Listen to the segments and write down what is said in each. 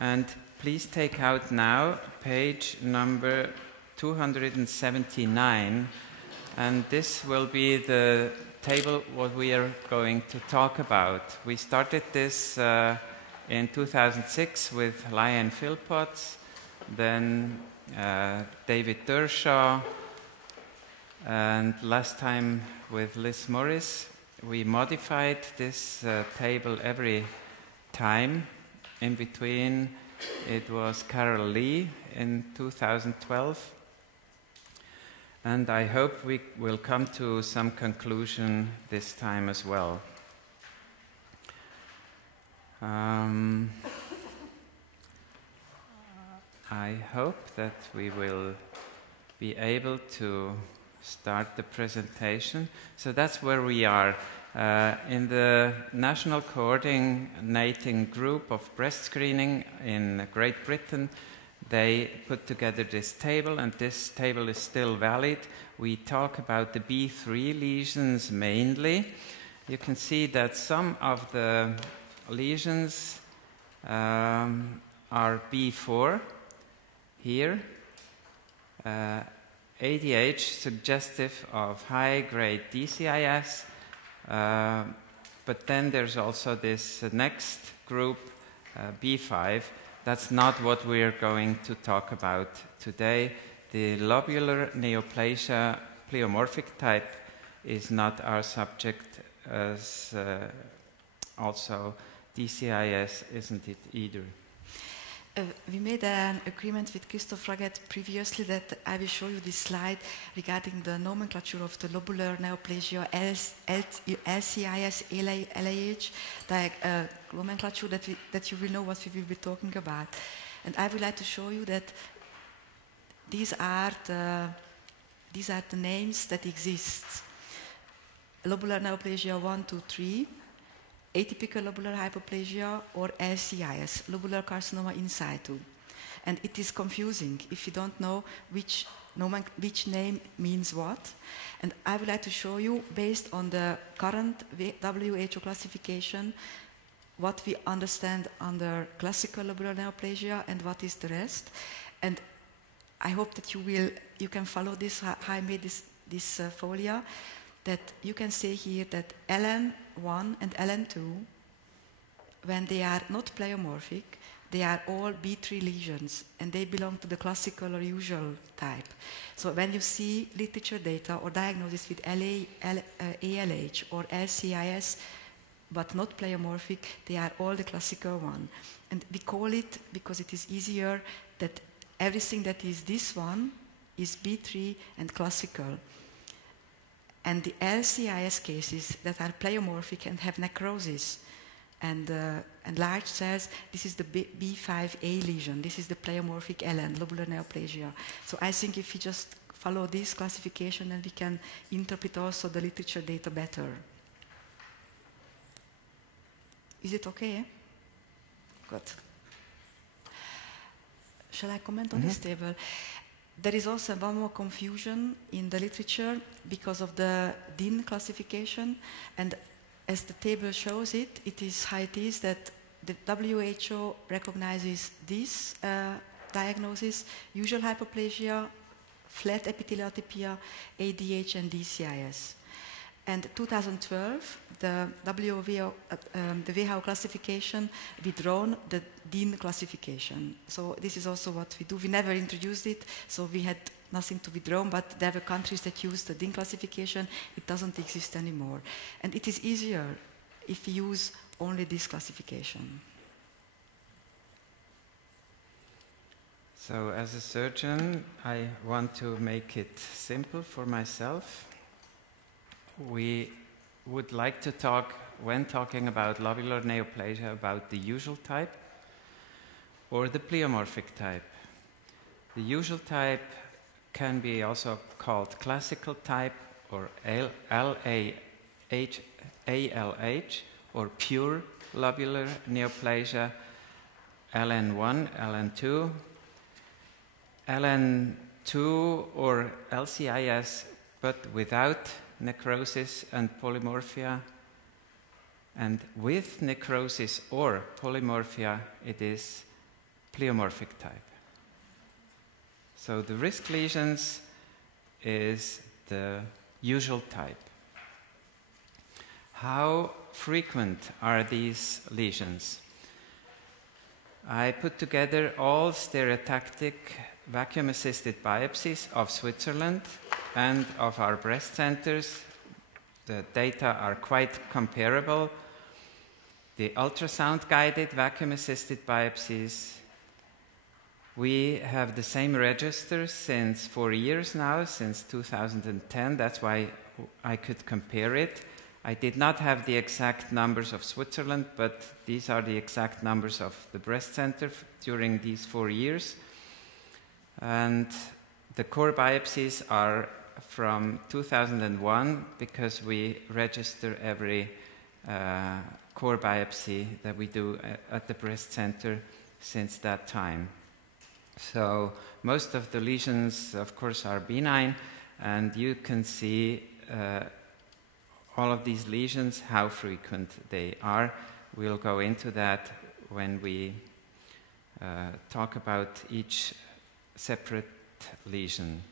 And please take out now page number 279, and this will be the table what we are going to talk about. We started this in 2006 with Lion Philpotts, then David Dershaw, and last time with Liz Morris. We modified this table every time. In between, it was Carol Lee in 2012. And I hope we will come to some conclusion this time as well. I hope that we will be able to start the presentation. So that's where we are. In the National Coordinating Group of Breast Screening in Great Britain, they put together this table, and this table is still valid. We talk about the B3 lesions mainly. You can see that some of the lesions are B4 here. ADH suggestive of high-grade DCIS, but then there's also this next group, B5. That's not what we're going to talk about today. The lobular neoplasia pleomorphic type is not our subject, as also DCIS isn't it either. We made an agreement with Christoph Rageth previously that I will show you this slide regarding the nomenclature of the lobular neoplasia, LCIS, LAH, the nomenclature that you will know what we will be talking about. And I would like to show you that these are the names that exist. Lobular neoplasia 1, 2, 3. Atypical lobular hypoplasia, or LCIS, lobular carcinoma in situ. And it is confusing if you don't know which name means what. And I would like to show you, based on the current WHO classification, what we understand under classical lobular neoplasia and what is the rest. And I hope that you can follow this, how I made this folia, that you can say here that LN1 and LN2, when they are not pleomorphic, they are all B3 lesions, and they belong to the classical or usual type. So when you see literature data or diagnosis with ALH or LCIS, but not pleomorphic, they are all the classical one. And we call it, because it is easier, that everything that is this one is B3 and classical. And the LCIS cases that are pleomorphic and have necrosis and large cells, this is the B5A lesion. This is the pleomorphic LN, lobular neoplasia. So I think if we just follow this classification, then we can interpret also the literature data better. Is it okay? Good. Shall I comment on this table? There is also one more confusion in the literature because of the DIN classification, and as the table shows it, it is how it is that the WHO recognizes this diagnosis: usual hypoplasia, flat epitheliotypia, ADH, and DCIS. And 2012, the WHO classification withdrawn the DIN classification. So this is also what we do. We never introduced it, so we had nothing to withdraw, but there were countries that used the DIN classification. It doesn't exist anymore. And it is easier if we use only this classification. So as a surgeon, I want to make it simple for myself. We would like to talk, when talking about lobular neoplasia, about the usual type or the pleomorphic type. The usual type can be also called classical type or ALH or pure lobular neoplasia, LN1, LN2, LN2 or LCIS, but without necrosis and polymorphia, and with necrosis or polymorphia, it is pleomorphic type. So the risk lesions is the usual type. How frequent are these lesions? I put together all stereotactic vacuum-assisted biopsies of Switzerland and of our breast centers. The data are quite comparable. The ultrasound-guided vacuum-assisted biopsies, we have the same register since 4 years now, since 2010. That's why I could compare it. I did not have the exact numbers of Switzerland, but these are the exact numbers of the breast center during these 4 years. And the core biopsies are from 2001 because we register every core biopsy that we do at the breast center since that time. So most of the lesions, of course, are benign, and you can see all of these lesions, how frequent they are. We'll go into that when we talk about each separate lesion.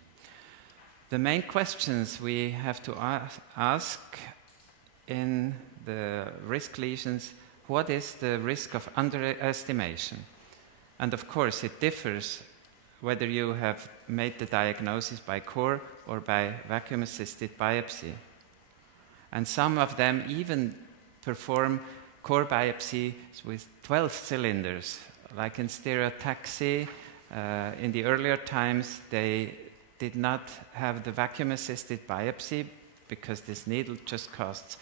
The main questions we have to ask in the risk lesions: what is the risk of underestimation? And of course, it differs whether you have made the diagnosis by core or by vacuum-assisted biopsy. And some of them even perform core biopsies with 12 cylinders. Like in stereotaxy, in the earlier times, they did not have the vacuum-assisted biopsy because this needle just costs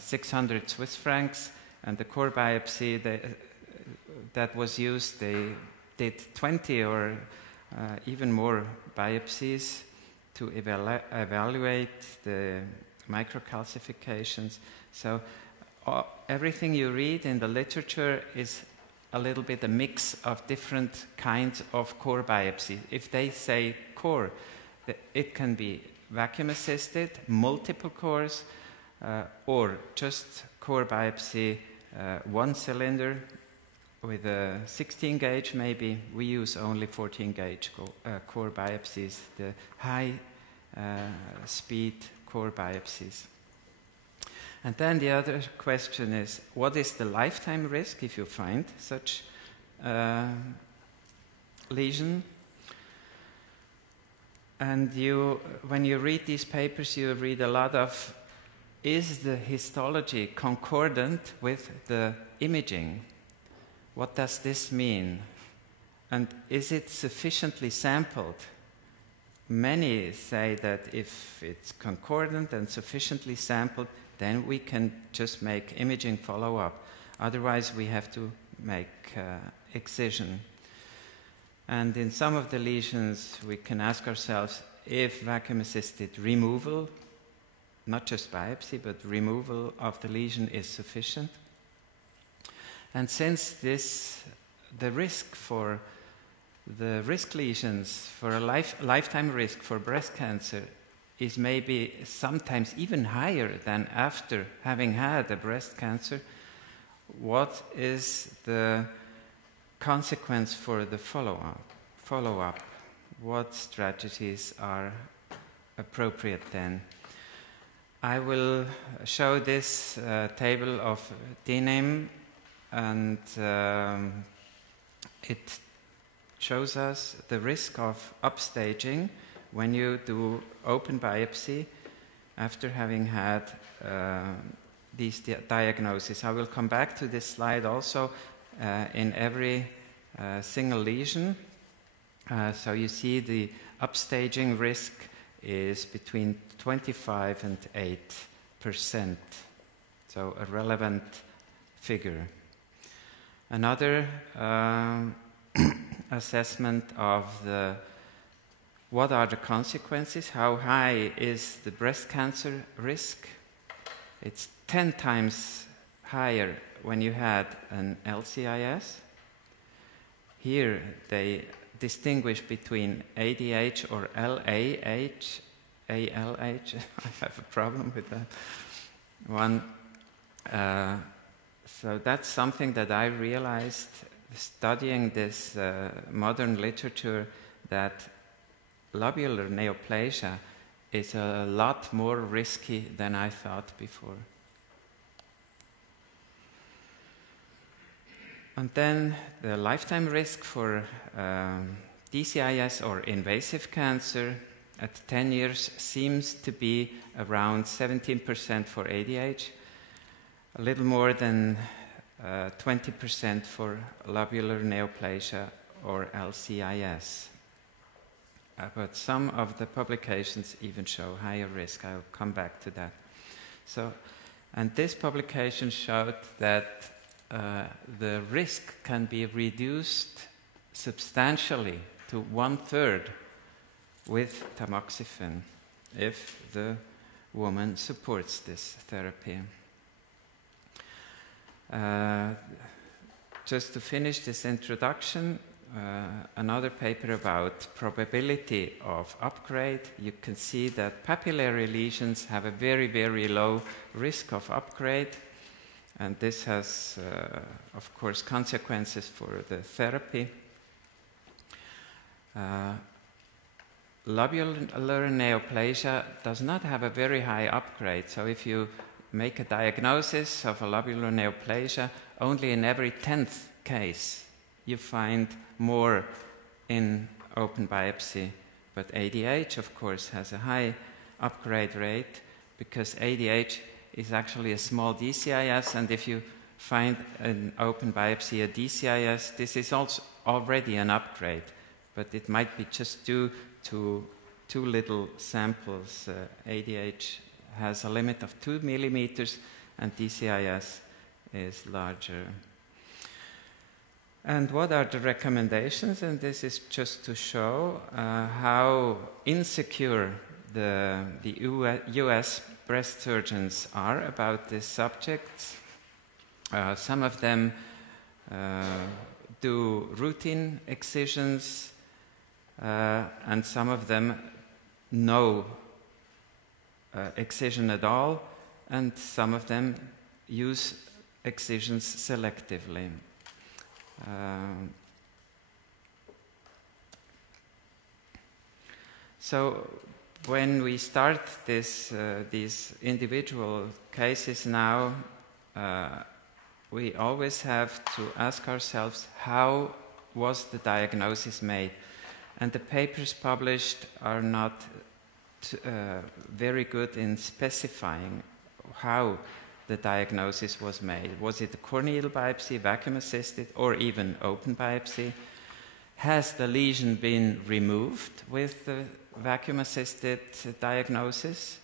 600 Swiss francs, and the core biopsy that was used, they did 20 or even more biopsies to evaluate the microcalcifications. So everything you read in the literature is a little bit a mix of different kinds of core biopsy. If they say core, it can be vacuum-assisted, multiple cores, or just core biopsy, one cylinder with a 16 gauge maybe. We use only 14 gauge core biopsies, the high speed core biopsies. And then the other question is, what is the lifetime risk if you find such lesion? And when you read these papers, you read a lot of, is the histology concordant with the imaging? What does this mean? And is it sufficiently sampled? Many say that if it's concordant and sufficiently sampled, then we can just make imaging follow-up. Otherwise, we have to make excision. And in some of the lesions, we can ask ourselves if vacuum-assisted removal, not just biopsy, but removal of the lesion is sufficient. And since the risk lesions, for a lifetime risk for breast cancer is maybe sometimes even higher than after having had a breast cancer, what is the consequence for the follow-up? What strategies are appropriate then? I will show this table of DNAM, and it shows us the risk of upstaging when you do open biopsy after having had these diagnoses. I will come back to this slide also in every single lesion. So you see the upstaging risk is between 25 and 8%, so a relevant figure. Another assessment of what are the consequences, how high is the breast cancer risk? It's 10 times higher when you had an LCIS. Here they distinguish between ADH or LAH, ALH, I have a problem with that one. So that's something that I realized studying this modern literature that lobular neoplasia is a lot more risky than I thought before. And then the lifetime risk for DCIS or invasive cancer at 10 years seems to be around 17% for ADH, a little more than 20% for lobular neoplasia or LCIS. But some of the publications even show higher risk. I'll come back to that. So, and this publication showed that the risk can be reduced substantially to 1/3 with tamoxifen if the woman supports this therapy. Just to finish this introduction, another paper about probability of upgrade. You can see that papillary lesions have a very, very low risk of upgrade, and this has, of course, consequences for the therapy. Lobular neoplasia does not have a very high upgrade, so if you make a diagnosis of a lobular neoplasia, only in every 10th case you find more in open biopsy. But ADH, of course, has a high upgrade rate because ADH is actually a small DCIS, and if you find an open biopsy a DCIS, this is also already an upgrade, but it might be just due to too little samples. ADH has a limit of 2 millimeters and DCIS is larger. And what are the recommendations? And this is just to show how insecure the US breast surgeons are about this subject. Some of them do routine excisions, and some of them no excision at all, and some of them use excisions selectively. So when we start these individual cases now, we always have to ask ourselves, how was the diagnosis made? And the papers published are not very good in specifying how the diagnosis was made. Was it a corneal biopsy, vacuum-assisted, or even open biopsy? Has the lesion been removed with the vacuum-assisted diagnosis?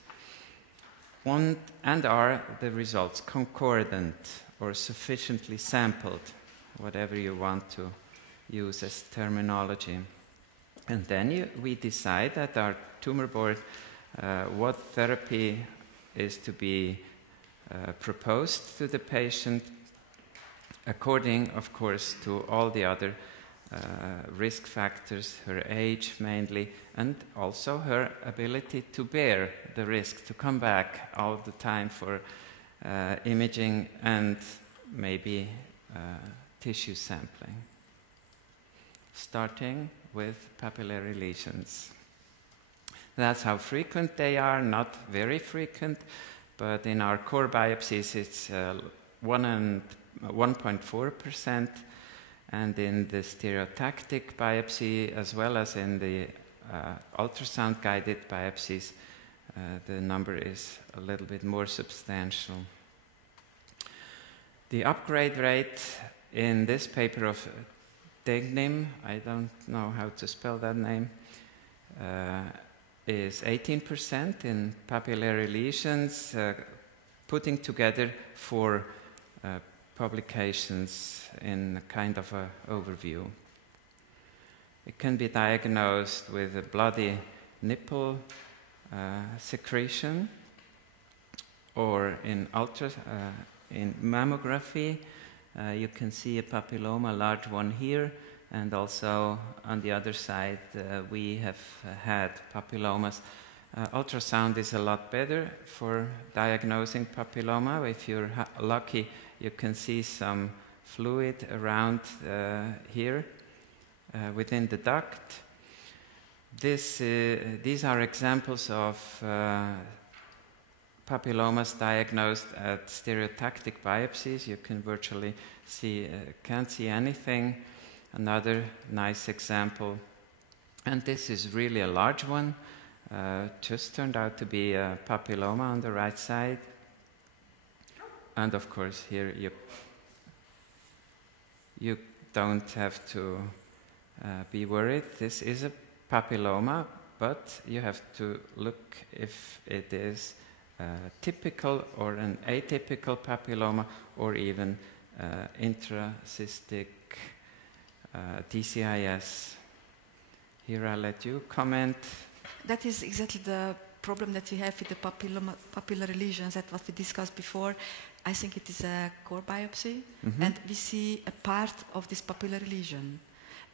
And are the results concordant or sufficiently sampled, whatever you want to use as terminology? And then we decide at our tumor board what therapy is to be proposed to the patient, according, of course, to all the other risk factors, her age mainly, and also her ability to bear the risk, to come back all the time for imaging and maybe tissue sampling. Starting with papillary lesions. That's how frequent they are, not very frequent, but in our core biopsies it's 1.4%, and in the stereotactic biopsy as well as in the ultrasound-guided biopsies, the number is a little bit more substantial. The upgrade rate in this paper of Degnim, I don't know how to spell that name, is 18% in papillary lesions, putting together 4 publications in kind of an overview. It can be diagnosed with a bloody nipple secretion, or in mammography. You can see a papilloma, a large one here, and also on the other side we have had papillomas. Ultrasound is a lot better for diagnosing papilloma. If you're lucky, you can see some fluid around here within the duct. These are examples of papillomas diagnosed at stereotactic biopsies. You can virtually can't see anything. Another nice example. And this is really a large one. Just turned out to be a papilloma on the right side. And of course here you don't have to be worried. This is a papilloma, but you have to look if it is typical or an atypical papilloma or even intracystic DCIS. Here I'll let you comment. That is exactly the problem that we have with the papillary lesions, that what we discussed before. I think it is a core biopsy, and we see a part of this papillary lesion.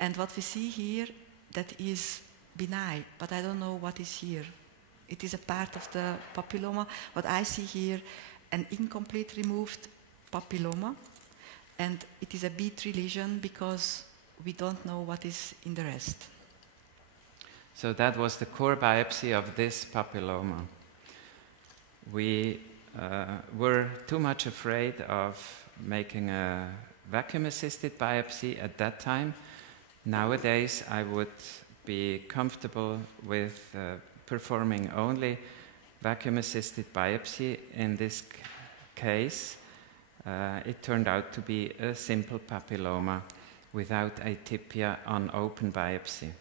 And what we see here, that is benign, but I don't know what is here. It is a part of the papilloma. What I see here, an incomplete removed papilloma, and it is a B3 lesion because we don't know what is in the rest. So that was the core biopsy of this papilloma. We were too much afraid of making a vacuum-assisted biopsy at that time. Nowadays, I would be comfortable with performing only vacuum-assisted biopsy. In this case, it turned out to be a simple papilloma without atypia on open biopsy.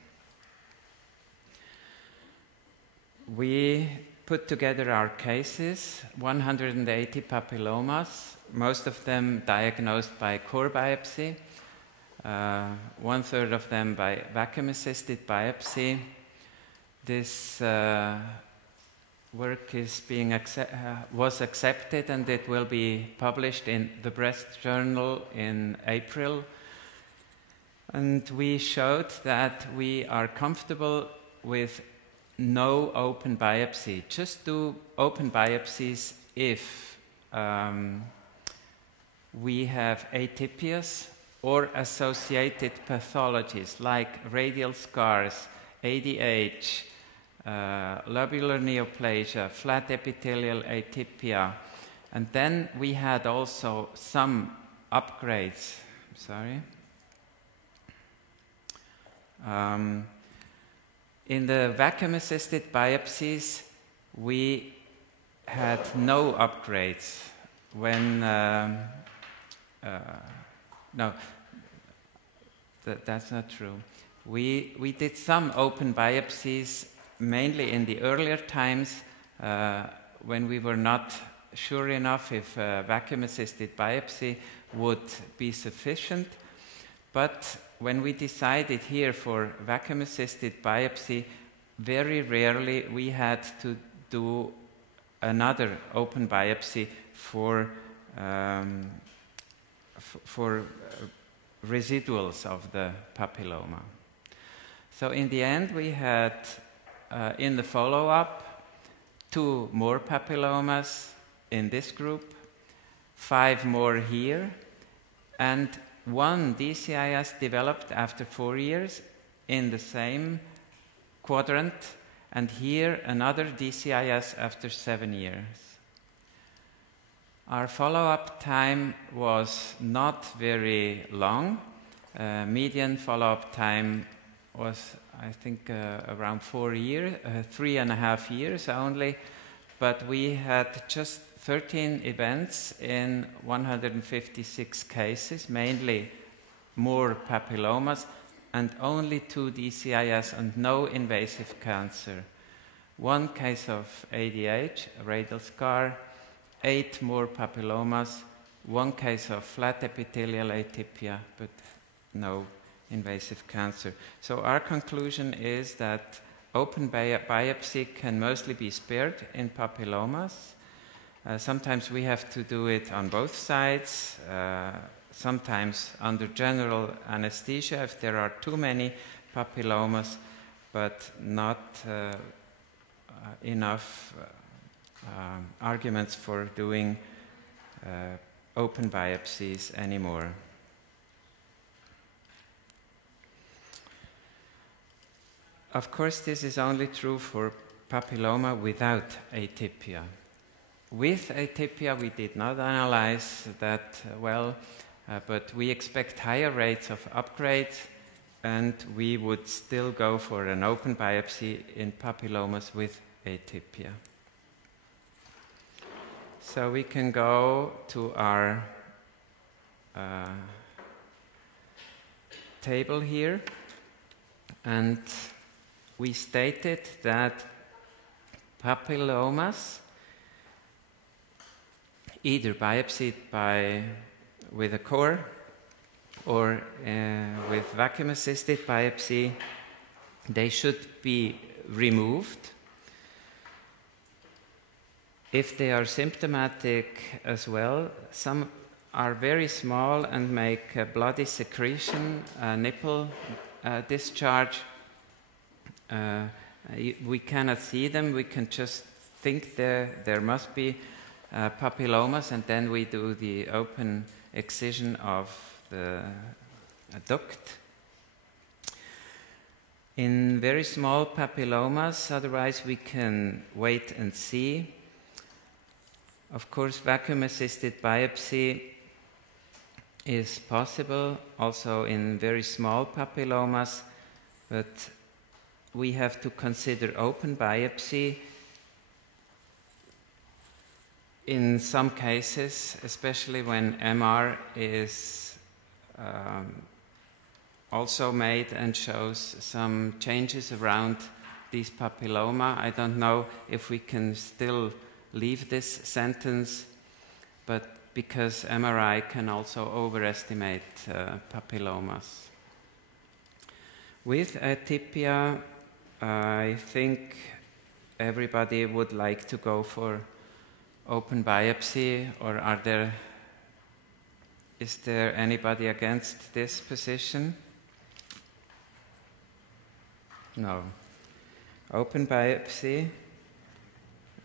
We put together our cases, 180 papillomas, most of them diagnosed by core biopsy, 1/3 of them by vacuum-assisted biopsy. This work is was accepted, and it will be published in the Breast Journal in April. And we showed that we are comfortable with no open biopsy. Just do open biopsies if we have atypias or associated pathologies like radial scars, ADH, lobular neoplasia, flat epithelial atypia. And then we had also some upgrades. Sorry. In the vacuum-assisted biopsies, we had no upgrades when, no, that's not true. We did some open biopsies, mainly in the earlier times, when we were not sure enough if vacuum-assisted biopsy would be sufficient. But when we decided here for vacuum-assisted biopsy, very rarely we had to do another open biopsy for residuals of the papilloma. So in the end, we had, in the follow-up, 2 more papillomas in this group, 5 more here, and 1 DCIS developed after 4 years in the same quadrant, and here another DCIS after 7 years. Our follow-up time was not very long. Median follow-up time was, I think, around 4 years, 3.5 years only, but we had just 13 events in 156 cases, mainly more papillomas, and only 2 DCIS and no invasive cancer. 1 case of ADH, a radial scar, 8 more papillomas, 1 case of flat epithelial atypia, but no invasive cancer. So our conclusion is that open biopsy can mostly be spared in papillomas. Sometimes we have to do it on both sides, sometimes under general anesthesia if there are too many papillomas, but not enough arguments for doing open biopsies anymore. Of course, this is only true for papilloma without atypia. With atypia, we did not analyze that well, but we expect higher rates of upgrades, and we would still go for an open biopsy in papillomas with atypia. So we can go to our table here, and we stated that papillomas, either biopsied with a core or with vacuum-assisted biopsy, they should be removed. If they are symptomatic as well, some are very small and make a bloody secretion, nipple discharge. We cannot see them, we can just think there must be papillomas, and then we do the open excision of the duct. In very small papillomas, otherwise we can wait and see. Of course, vacuum-assisted biopsy is possible also in very small papillomas, but we have to consider open biopsy in some cases, especially when MR is also made and shows some changes around these papilloma. I don't know if we can still leave this sentence, but because MRI can also overestimate papillomas. With atypia, I think everybody would like to go for open biopsy, or is there anybody against this position? No. Open biopsy,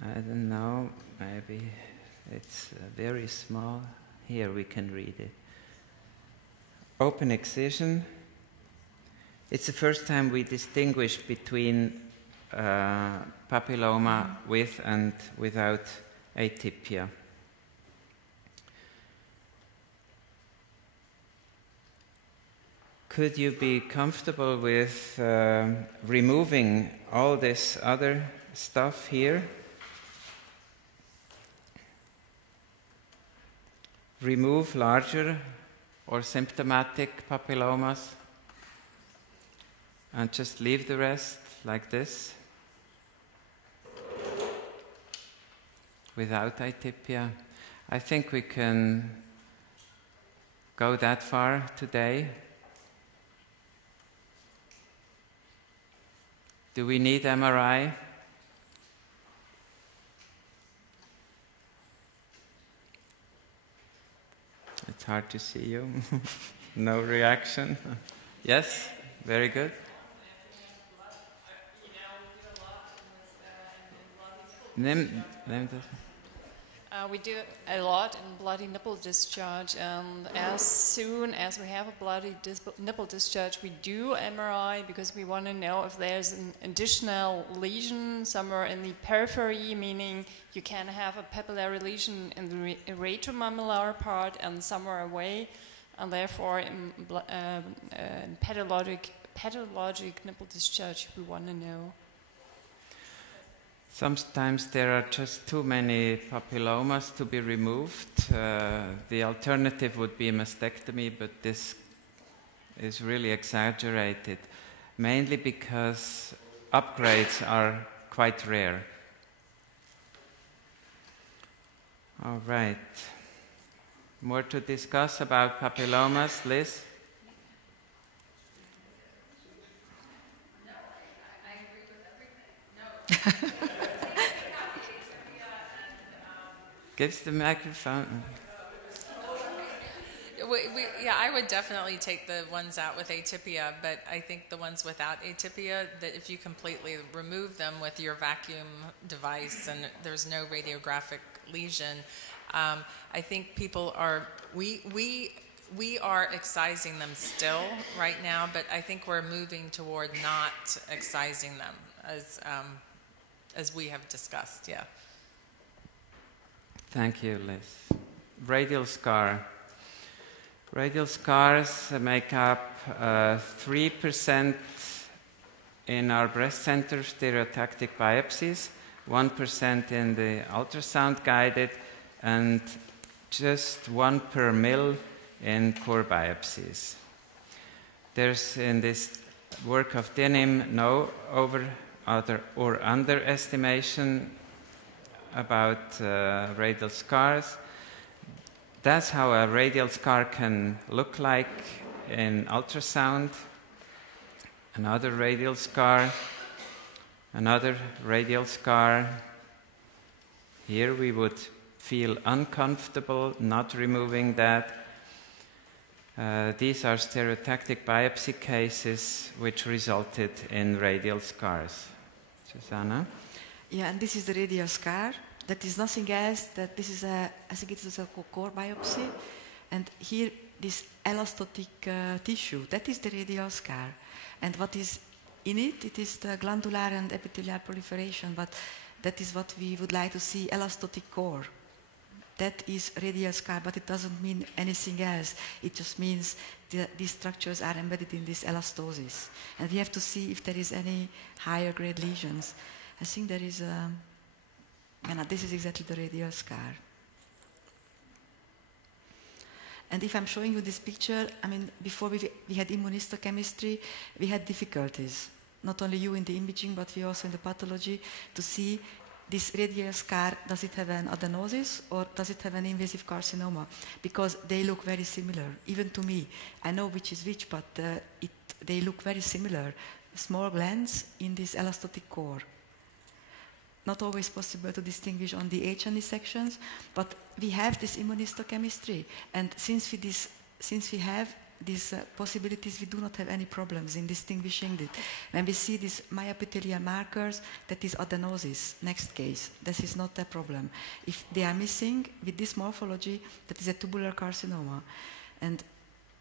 I don't know, maybe it's very small. Here we can read it. Open excision. It's the first time we distinguish between papilloma with and without atypia. Could you be comfortable with removing all this other stuff here? Remove larger or symptomatic papillomas and just leave the rest like this without atypia. I think we can go that far today. Do we need MRI? It's hard to see you. No reaction. Yes? Very good. We do a lot in bloody nipple discharge, and as soon as we have a bloody nipple discharge, we do MRI because we want to know if there's an additional lesion somewhere in the periphery, meaning you can have a papillary lesion in the retromammallar part and somewhere away, and therefore in pathologic nipple discharge we want to know. Sometimes there are just too many papillomas to be removed. The alternative would be a mastectomy, but this is really exaggerated, mainly because upgrades are quite rare. All right. More to discuss about papillomas, Liz? No, I agree with everything. No. Gives the microphone. Yeah, I would definitely take the ones out with atypia, but I think the ones without atypia, that if you completely remove them with your vacuum device and there's no radiographic lesion, I think people are, we We are excising them still right now, but I think we're moving toward not excising them as we have discussed, yeah. Thank you, Liz. Radial scar. Radial scars make up 3% in our breast center stereotactic biopsies, 1% in the ultrasound guided, and just 1 per mil in core biopsies. There's in this work of Denim no or underestimation about radial scars. That's how a radial scar can look like in ultrasound. Another radial scar, another radial scar. Here we would feel uncomfortable not removing that. These are stereotactic biopsy cases which resulted in radial scars. Zsuzsanna? Yeah, and this is the radial scar. That is nothing else. That this is I think it is a core biopsy. And here, this elastotic tissue, that is the radial scar. And what is in it? It is the glandular and epithelial proliferation, but that is what we would like to see, elastotic core. That is radial scar, but it doesn't mean anything else. It just means these structures are embedded in this elastosis. And we have to see if there is any higher grade lesions. I think there is this is exactly the radial scar. And if I'm showing you this picture, I mean, before we had immunohistochemistry, we had difficulties. Not only you in the imaging, but we also in the pathology, to see this radial scar, does it have an adenosis or does it have an invasive carcinoma? Because they look very similar, even to me. I know which is which, but they look very similar. Small glands in this elastotic core. Not always possible to distinguish on the H&E sections, but we have this immunohistochemistry, and since we have these possibilities, we do not have any problems in distinguishing it. When we see these myopithelial markers, that is adenosis, next case. This is not a problem. If they are missing with this morphology, that is a tubular carcinoma. And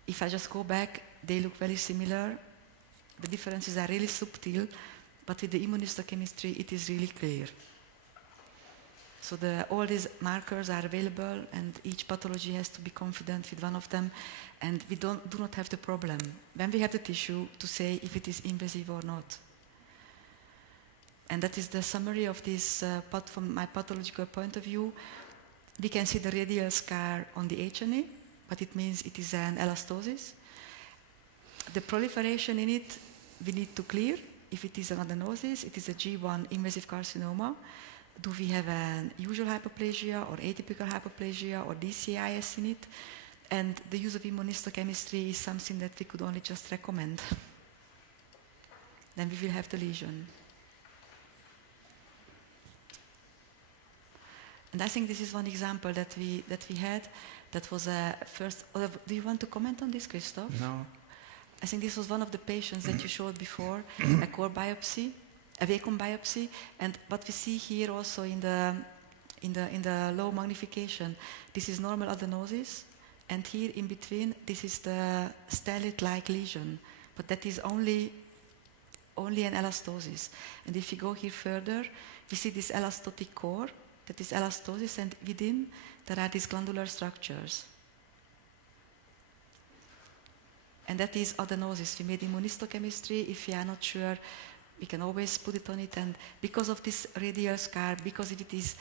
if I just go back, they look very similar. The differences are really subtle, but with the immunohistochemistry, it is really clear. So all these markers are available, and each pathology has to be confident with one of them, and we do not have the problem, when we have the tissue, to say if it is invasive or not. And that is the summary of this from my pathological point of view. We can see the radial scar on the H&E, but it means it is an elastosis. The proliferation in it, we need to clear. If it is an adenosis, it is a G1 invasive carcinoma. Do we have an usual hyperplasia or atypical hyperplasia or DCIS in it? And the use of immunohistochemistry is something that we could only just recommend. Then we will have the lesion. And I think this is one example that we had. That was a first. Do you want to comment on this, Christoph? No. I think this was one of the patients that you showed before, a core biopsy, a vacuum biopsy, and what we see here also in the low magnification, this is normal adenosis, and here in between, this is the stellate-like lesion, but that is only an elastosis. And if you go here further, we see this elastotic core, that is elastosis, and within there are these glandular structures. And that is adenosis. We made immunohistochemistry. If we are not sure, we can always put it on it. And because of this radial scar, because if it is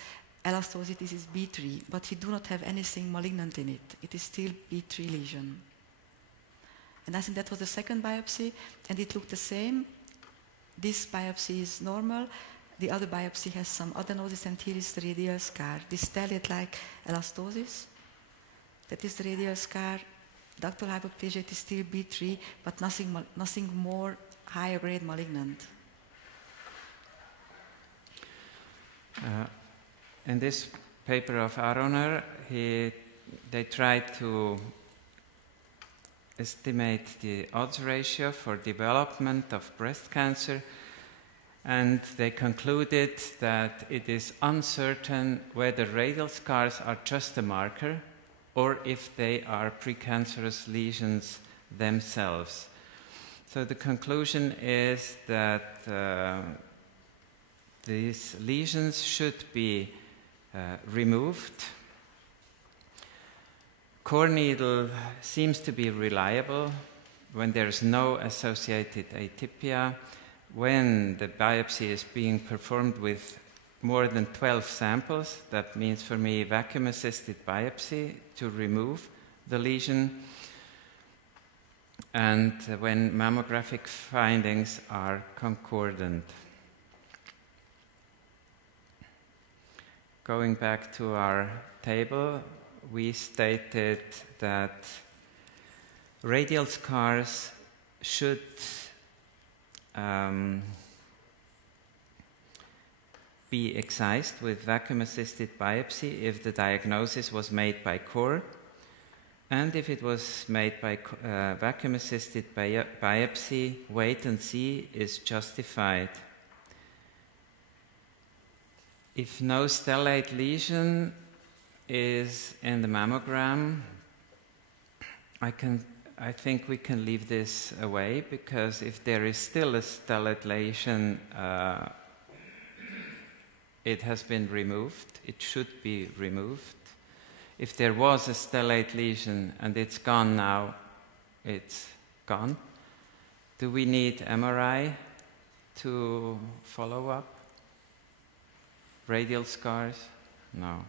elastosis, this is B3. But we do not have anything malignant in it. It is still B3 lesion. And I think that was the second biopsy, and it looked the same. This biopsy is normal. The other biopsy has some adenosis, and here is the radial scar. This stellate-like elastosis. That is the radial scar. Ductal hyperplasia, it is still B3, but nothing more higher grade malignant. In this paper of Aroner, they tried to estimate the odds ratio for development of breast cancer, and they concluded that it is uncertain whether radial scars are just a marker or if they are precancerous lesions themselves. So the conclusion is that these lesions should be removed. Core needle seems to be reliable when there's no associated atypia, when the biopsy is being performed with more than 12 samples. That means for me vacuum-assisted biopsy to remove the lesion, and when mammographic findings are concordant. Going back to our table, we stated that radial scars should be excised with vacuum-assisted biopsy if the diagnosis was made by core, and if it was made by vacuum-assisted biopsy, wait and see is justified. If no stellate lesion is in the mammogram, I think we can leave this away, because if there is still a stellate lesion, it has been removed. It should be removed. If there was a stellate lesion and it's gone now, it's gone. Do we need MRI to follow up? Radial scars? No.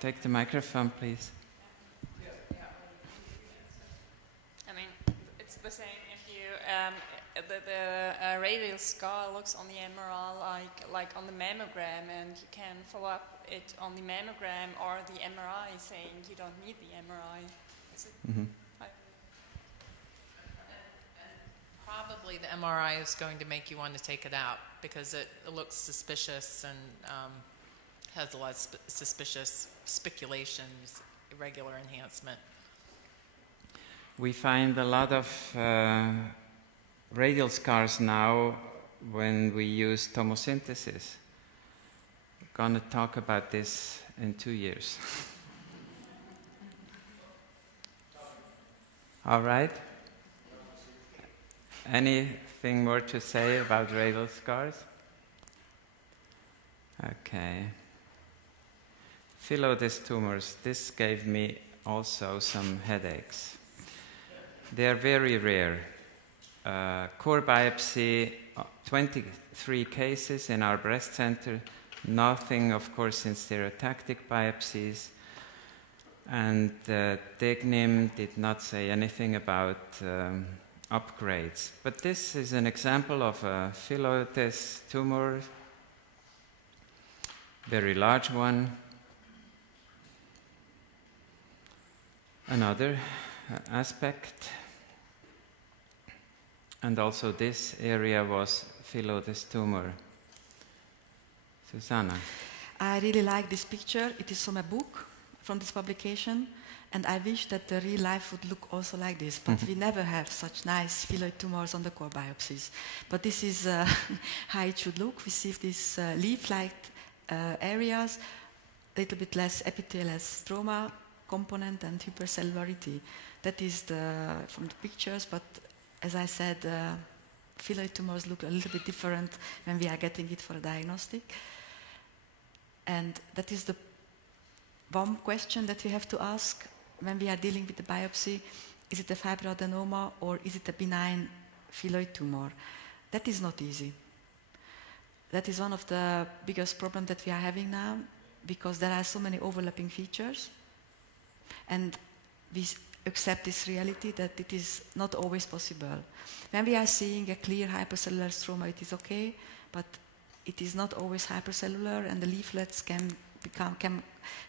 Take the microphone, please. I mean, it's the same if you, the radial scar looks on the MRI like on the mammogram, and you can follow up it on the mammogram or the MRI saying you don't need the MRI. Is it? Mm-hmm. Probably the MRI is going to make you want to take it out, because it looks suspicious and has a lot of suspicious spiculations, irregular enhancement. We find a lot of radial scars now when we use tomosynthesis. We're going to talk about this in 2 years. All right? Anything more to say about radial scars? Okay. Phyllodes tumors. This gave me also some headaches. They are very rare. Core biopsy, 23 cases in our breast center, nothing, of course, in stereotactic biopsies. And Tegnim did not say anything about upgrades. But this is an example of a Phyllodes tumor, very large one. Another aspect. And also this area was Phyllodes tumor. Zsuzsanna. I really like this picture. It is from a book, from this publication, and I wish that the real life would look also like this, but we never have such nice phylloid tumors on the core biopsies. But this is how it should look. We see these leaf-like areas, a little bit less epithelial stroma component and hypercellularity. That is from the pictures, but as I said, phylloid tumors look a little bit different when we are getting it for a diagnostic. And that is the one question that we have to ask when we are dealing with the biopsy. Is it a fibroadenoma or is it a benign phylloid tumor? That is not easy. That is one of the biggest problems that we are having now, because there are so many overlapping features, and we accept this reality that it is not always possible. When we are seeing a clear hypercellular stroma, it is okay, but it is not always hypercellular, and the leaflets can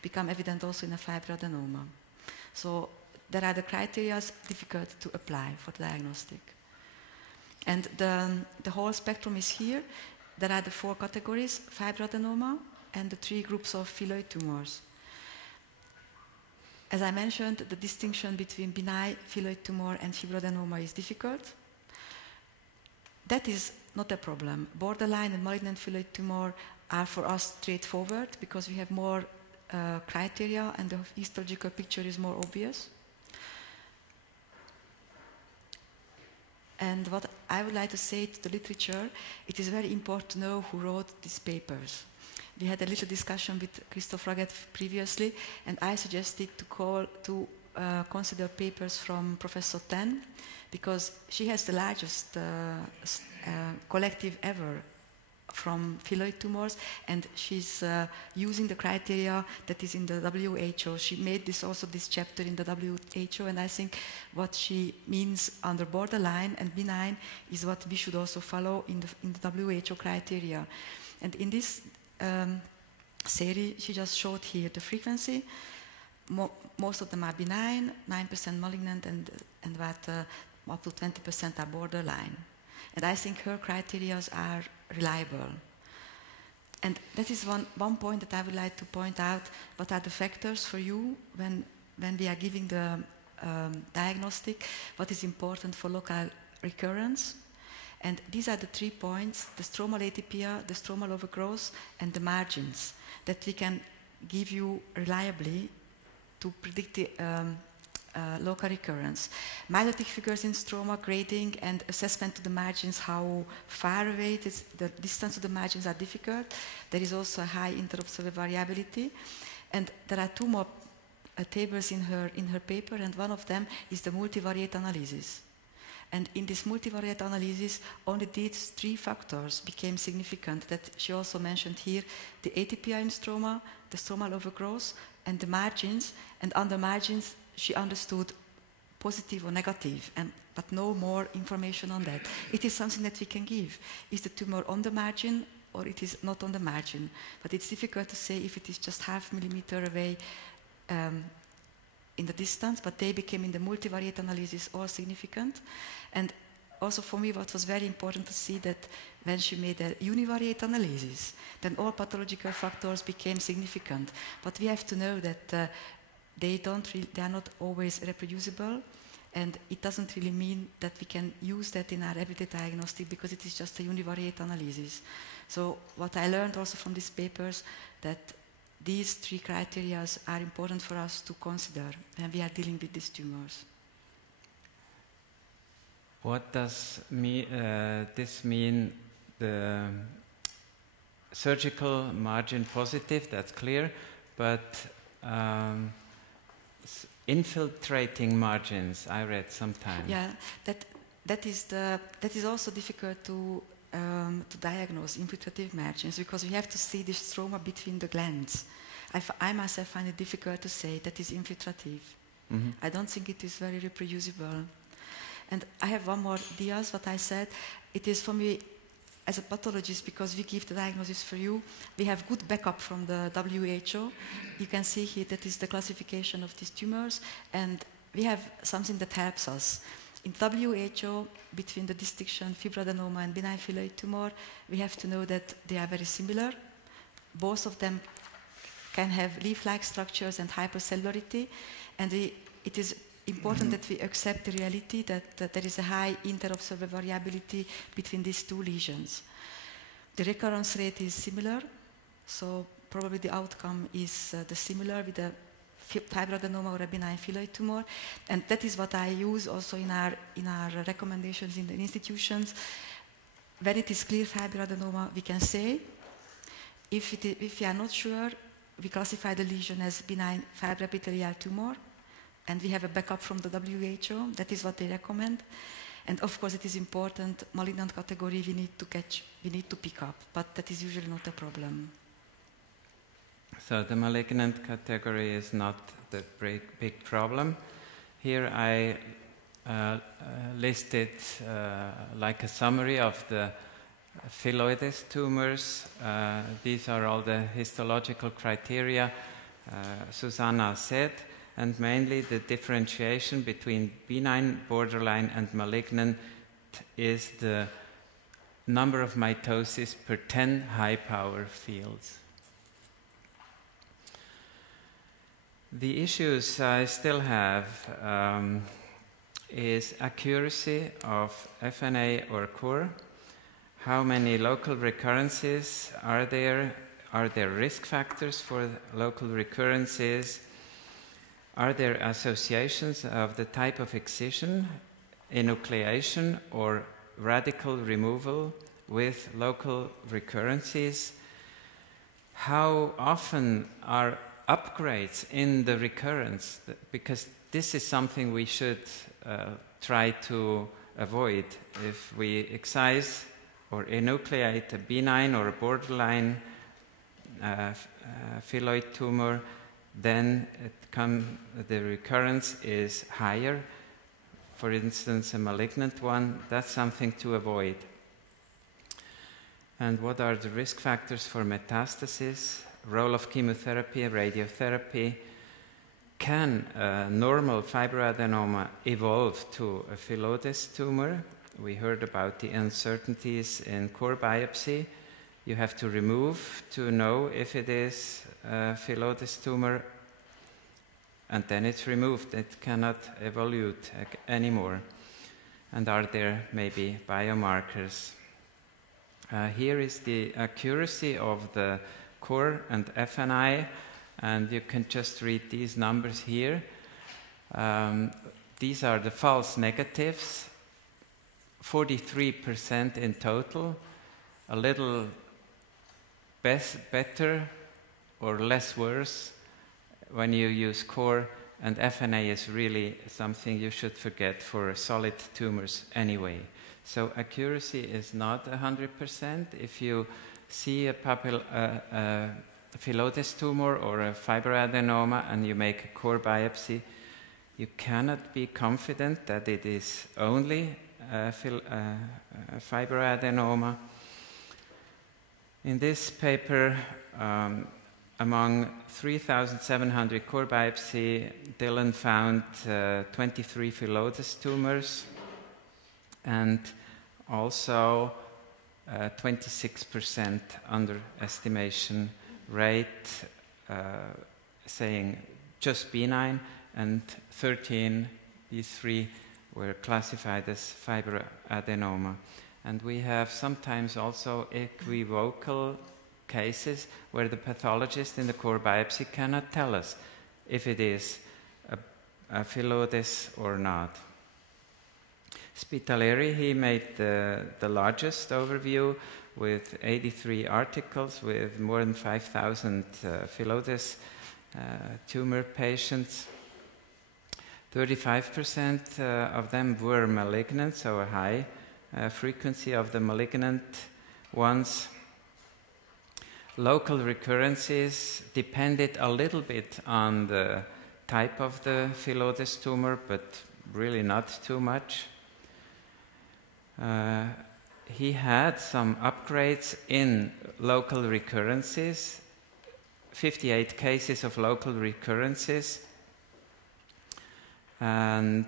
become evident also in a fibroadenoma. So there are the criteria difficult to apply for the diagnostic. And the whole spectrum is here. There are the 4 categories: fibroadenoma and the 3 groups of phylloid tumors. As I mentioned, the distinction between benign phylloid tumor and fibroadenoma is difficult. That is not a problem. Borderline and malignant phylloid tumor are for us straightforward because we have more criteria and the histological picture is more obvious. And what I would like to say to the literature, it is very important to know who wrote these papers. We had a little discussion with Christoph Rageth previously, and I suggested to consider papers from Professor Ten, because she has the largest collective ever from phylloid tumors, and she's using the criteria that is in the WHO. She made this chapter in the WHO, and I think what she means under borderline and benign is what we should also follow in the WHO criteria. And in this series, she just showed here the frequency. Most of them are benign, 9% malignant, and up to 20% are borderline. And I think her criteria are reliable. And that is one point that I would like to point out. What are the factors for you when we are giving the diagnostic? What is important for local recurrence? And these are the 3 points: the stromal atypia, the stromal overgrowth, and the margins that we can give you reliably to predict the local recurrence. Mitotic figures in stroma, grading, and assessment to the margins, how far away it is, the distance to the margins are difficult. There is also a high interobserver variability. And there are 2 more tables in her paper, and one of them is the multivariate analysis. And in this multivariate analysis, only these 3 factors became significant that she also mentioned here: the atypia in stroma, the stromal overgrowth, and the margins. And on the margins, she understood positive or negative, but no more information on that. It is something that we can give. Is the tumor on the margin or it is not on the margin? But it's difficult to say if it is just half millimeter away in the distance, but they became in the multivariate analysis all significant. And also for me, what was very important to see that when she made a univariate analysis, then all pathological factors became significant. But we have to know that they are not always reproducible, and it doesn't really mean that we can use that in our everyday diagnostic because it is just a univariate analysis. So what I learned also from these papers, that these 3 criteria are important for us to consider when we are dealing with these tumors. What does this mean? The surgical margin positive, that's clear, but infiltrating margins, I read sometimes. Yeah, that is also difficult to diagnose, infiltrative margins, because we have to see the stroma between the glands. I myself find it difficult to say that is infiltrative. Mm-hmm. I don't think it is very reproducible. And I have one more dias, what I said. It is for me, as a pathologist, because we give the diagnosis for you, we have good backup from the WHO. You can see here that is the classification of these tumors, and we have something that helps us. In WHO, between the distinction fibroadenoma and benign phylloid tumor, we have to know that they are very similar. Both of them can have leaf-like structures and hypercellularity, and it is important that we accept the reality that there is a high interobserver variability between these 2 lesions. The recurrence rate is similar, so probably the outcome is the similar with a fibroadenoma or a benign phylloid tumor, and that is what I use also in our recommendations in the institutions. When it is clear fibroadenoma, we can say. If we are not sure, we classify the lesion as benign fibroepithelial tumor, and we have a backup from the WHO. That is what they recommend. And of course, it is important, malignant category we need to pick up, but that is usually not a problem. So the malignant category is not the big problem. Here I listed like a summary of the phylloides tumors. These are all the histological criteria Zsuzsanna said, and mainly the differentiation between benign, borderline, and malignant is the number of mitosis per 10 high-power fields. The issues I still have is accuracy of FNA or CUR. How many local recurrences are there Are there risk factors for local recurrences? Are there associations of the type of excision, enucleation, or radical removal with local recurrences? How often are upgrades in the recurrence? Because this is something we should try to avoid. If we excise or enucleate a benign or a borderline phylloid tumor, then the recurrence is higher. For instance, a malignant one, that's something to avoid. And what are the risk factors for metastasis? Role of chemotherapy, radiotherapy. Can a normal fibroadenoma evolve to a phyllodes tumor? We heard about the uncertainties in core biopsy. You have to remove to know if it is a phyllodes tumor, and then it's removed. It cannot evolve anymore. And are there maybe biomarkers? Here is the accuracy of the core and FNI, and you can just read these numbers here. These are the false negatives, 43% in total, a little better or less worse when you use core, and FNA is really something you should forget for solid tumors anyway. So accuracy is not 100%. If you see a phyllodes tumor or a fibroadenoma and you make a core biopsy, you cannot be confident that it is only a fibroadenoma. In this paper, among 3,700 core biopsy, Dylan found 23 phyllodes tumors and also 26% underestimation rate, saying just benign, and 13, these three were classified as fibroadenoma. And we have sometimes also equivocal cases where the pathologist in the core biopsy cannot tell us if it is a phyllodes or not. Spitaleri, he made the largest overview with 83 articles with more than 5,000 phyllodes tumor patients. 35% of them were malignant, so a high frequency of the malignant ones. Local recurrences depended a little bit on the type of the phyllodes tumor, but really not too much. He had some upgrades in local recurrences, 58 cases of local recurrences, and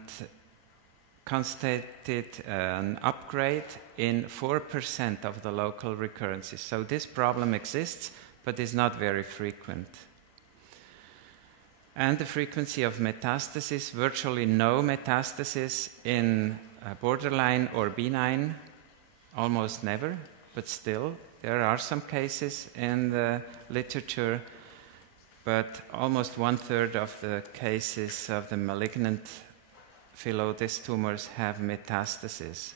constated an upgrade in 4% of the local recurrences. So this problem exists, but is not very frequent. And the frequency of metastasis, virtually no metastasis in borderline or benign, almost never, but still there are some cases in the literature, but almost 1/3 of the cases of the malignant phyllodes tumors have metastasis.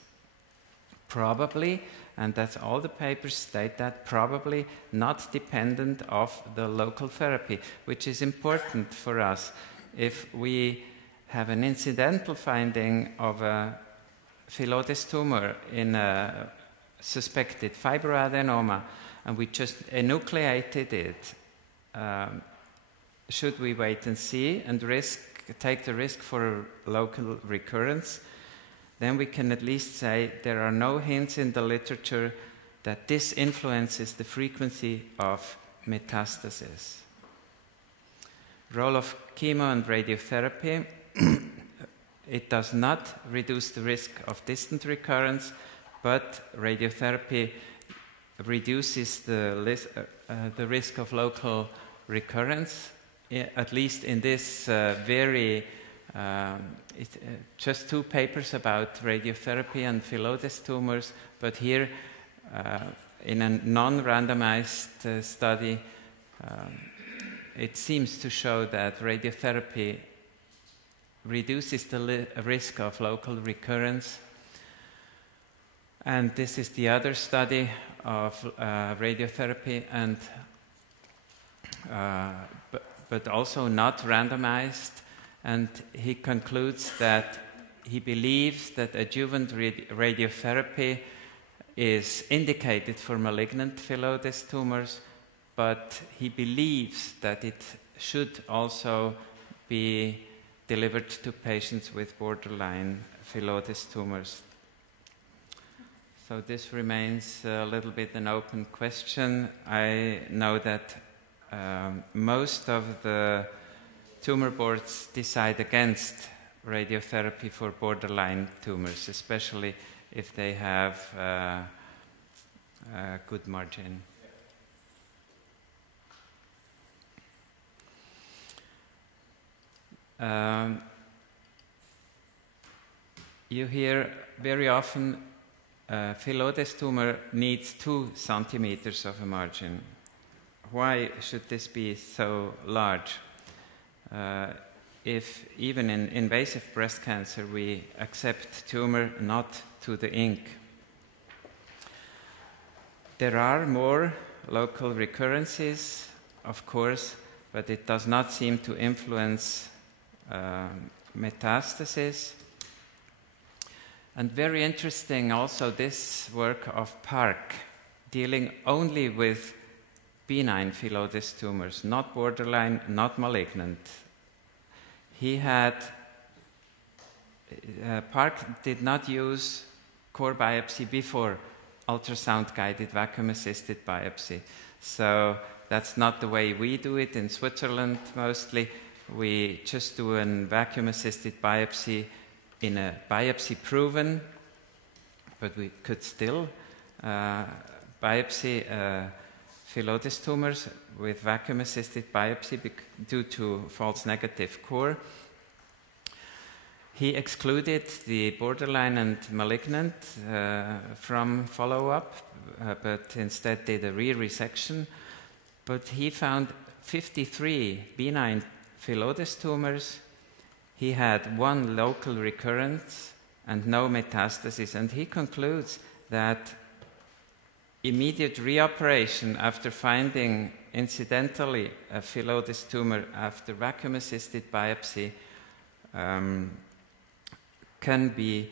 Probably, and that's all the papers state that, probably not dependent of the local therapy, which is important for us. If we have an incidental finding of a phyllodes tumor in a suspected fibroadenoma and we just enucleated it, should we wait and see and take the risk for a local recurrence? Then we can at least say there are no hints in the literature that this influences the frequency of metastasis. Role of chemo and radiotherapy. It does not reduce the risk of distant recurrence, but radiotherapy reduces the risk of local recurrence, at least in this just 2 papers about radiotherapy and phyllodes tumors, but here in a non-randomized study, it seems to show that radiotherapy reduces the risk of local recurrence. And this is the other study of radiotherapy, and but also not randomized. And he concludes that he believes that adjuvant radiotherapy is indicated for malignant phyllodes tumors, but he believes that it should also be delivered to patients with borderline phyllodes tumors. So this remains a little bit an open question. I know that most of the tumor boards decide against radiotherapy for borderline tumors, especially if they have a good margin. You hear very often phyllodes tumor needs 2 centimeters of a margin. Why should this be so large? If even in invasive breast cancer we accept tumor not to the ink. There are more local recurrences, of course, but it does not seem to influence metastasis. And very interesting also this work of Park, dealing only with benign phyllodes tumors, not borderline, not malignant. He had, Park did not use core biopsy before ultrasound-guided vacuum-assisted biopsy. So that's not the way we do it in Switzerland mostly. We just do a vacuum-assisted biopsy in a biopsy-proven, but we could still biopsy phyllodes tumors with vacuum-assisted biopsy due to false negative core. He excluded the borderline and malignant from follow-up, but instead did a re-resection. But he found 53 benign phyllodes tumors. He had 1 local recurrence and no metastasis, and he concludes that immediate reoperation after finding incidentally a phyllodes tumor after vacuum-assisted biopsy can be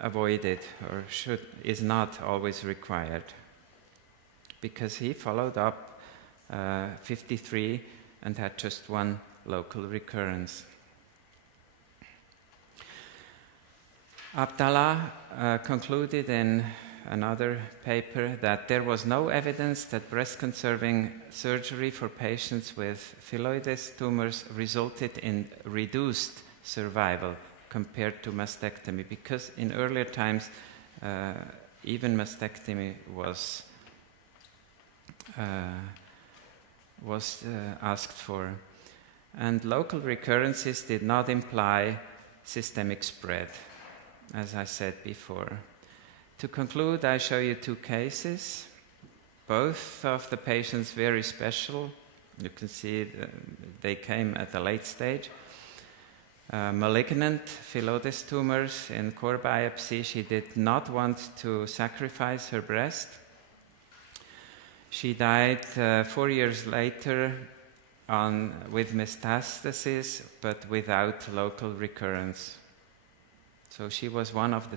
avoided or is not always required, because he followed up 53 and had just 1 local recurrence. Abdallah concluded in another paper that there was no evidence that breast-conserving surgery for patients with phyllodes tumors resulted in reduced survival compared to mastectomy, because in earlier times even mastectomy was asked for. And local recurrences did not imply systemic spread, as I said before. To conclude, I show you 2 cases. Both of the patients very special. You can see they came at a late stage. Malignant phyllodes tumors in core biopsy. She did not want to sacrifice her breast. She died 4 years later with metastasis, but without local recurrence. So she was one of the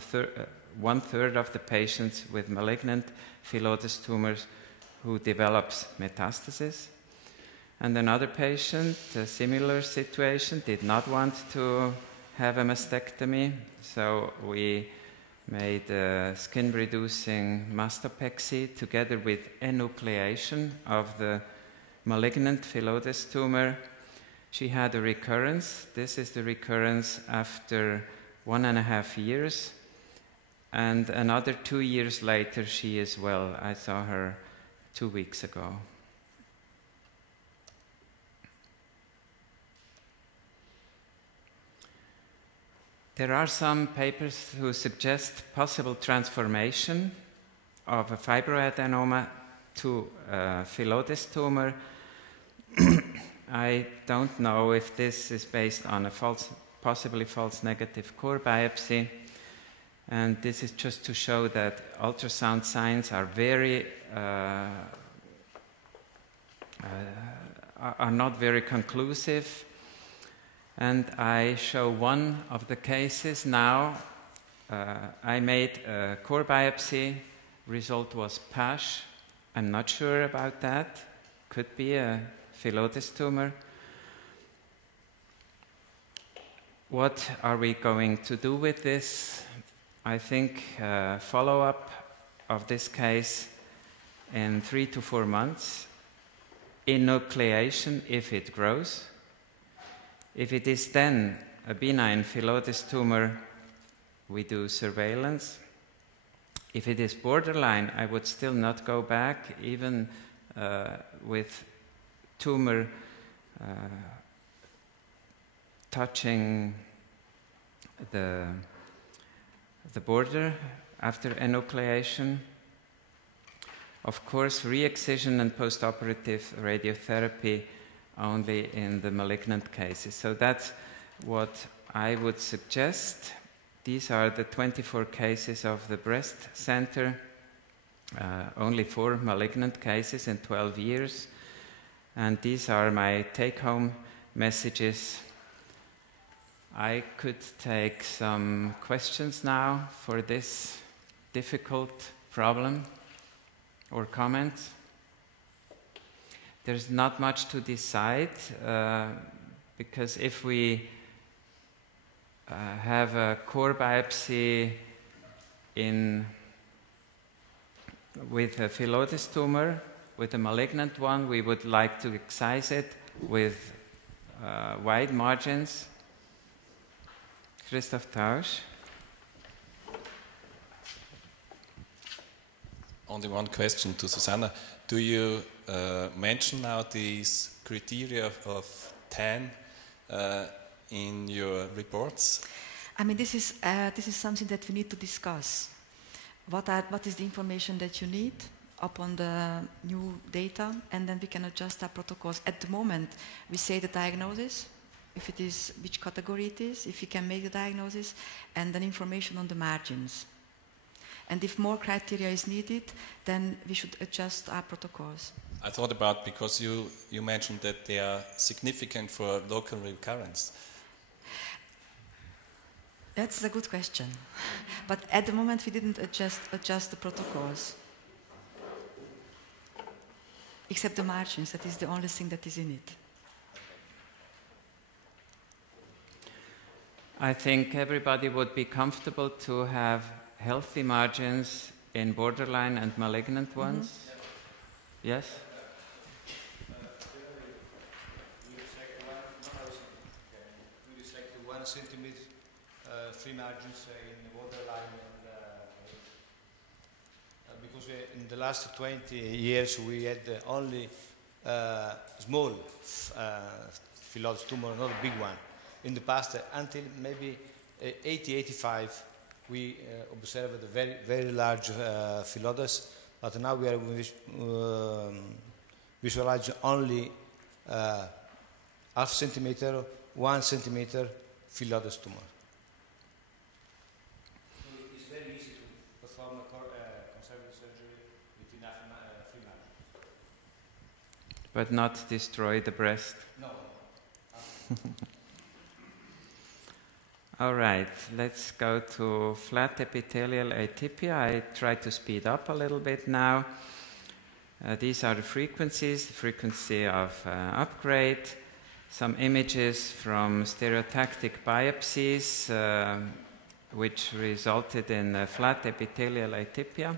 1/3 of the patients with malignant phyllodes tumors who develops metastasis. And another patient, a similar situation, did not want to have a mastectomy, so we made a skin-reducing mastopexy together with enucleation of the malignant phyllodes tumor. She had a recurrence. This is the recurrence after 1.5 years. And another 2 years later, she is well. I saw her 2 weeks ago. There are some papers who suggest possible transformation of a fibroadenoma to a phyllodes tumor. I don't know if this is based on a possibly false negative core biopsy. And this is just to show that ultrasound signs are are not very conclusive. And I show one of the cases now. I made a core biopsy. Result was PASH. I'm not sure about that. Could be a phyllodes tumor. What are we going to do with this? I think follow-up of this case in 3 to 4 months. Enucleation if it grows. If it is then a benign phyllodes tumor, we do surveillance. If it is borderline, I would still not go back, even with tumor touching the border after enucleation. Of course, re-excision and postoperative radiotherapy only in the malignant cases. So that's what I would suggest. These are the 24 cases of the breast center, only 4 malignant cases in 12 years. And these are my take-home messages. I could take some questions now for this difficult problem or comments. There's not much to decide because if we have a core biopsy with a phyllodes tumor, with a malignant one, we would like to excise it with wide margins. Christoph Tausch. Only one question to Zsuzsanna. Do you mention now these criteria of 10 in your reports? I mean, this is something that we need to discuss. What is the information that you need upon the new data, and then we can adjust our protocols. At the moment, we say the diagnosis, if it is, which category it is, if we can make the diagnosis, and then information on the margins. And if more criteria is needed, then we should adjust our protocols. I thought about, because you mentioned that they are significant for local recurrence. That's a good question. But at the moment, we didn't adjust the protocols. Except the margins, that is the only thing that is in it. I think everybody would be comfortable to have healthy margins in borderline and malignant ones. Mm-hmm. Yes? We select 1 centimeter, 3 margins in the borderline, and because in the last 20 years we had only small phyllodes tumor, not a big one. In the past, until maybe 80-85, we observed a very, very large phyllodes, but now we are visualizing only half centimeter, 1 centimeter phyllodes tumor. So it's very easy to perform a conservative surgery with enough free margins. But not destroy the breast? No. All right, let's go to flat epithelial atypia. I try to speed up a little bit now. These are the frequencies, the frequency of upgrade, some images from stereotactic biopsies, which resulted in flat epithelial atypia.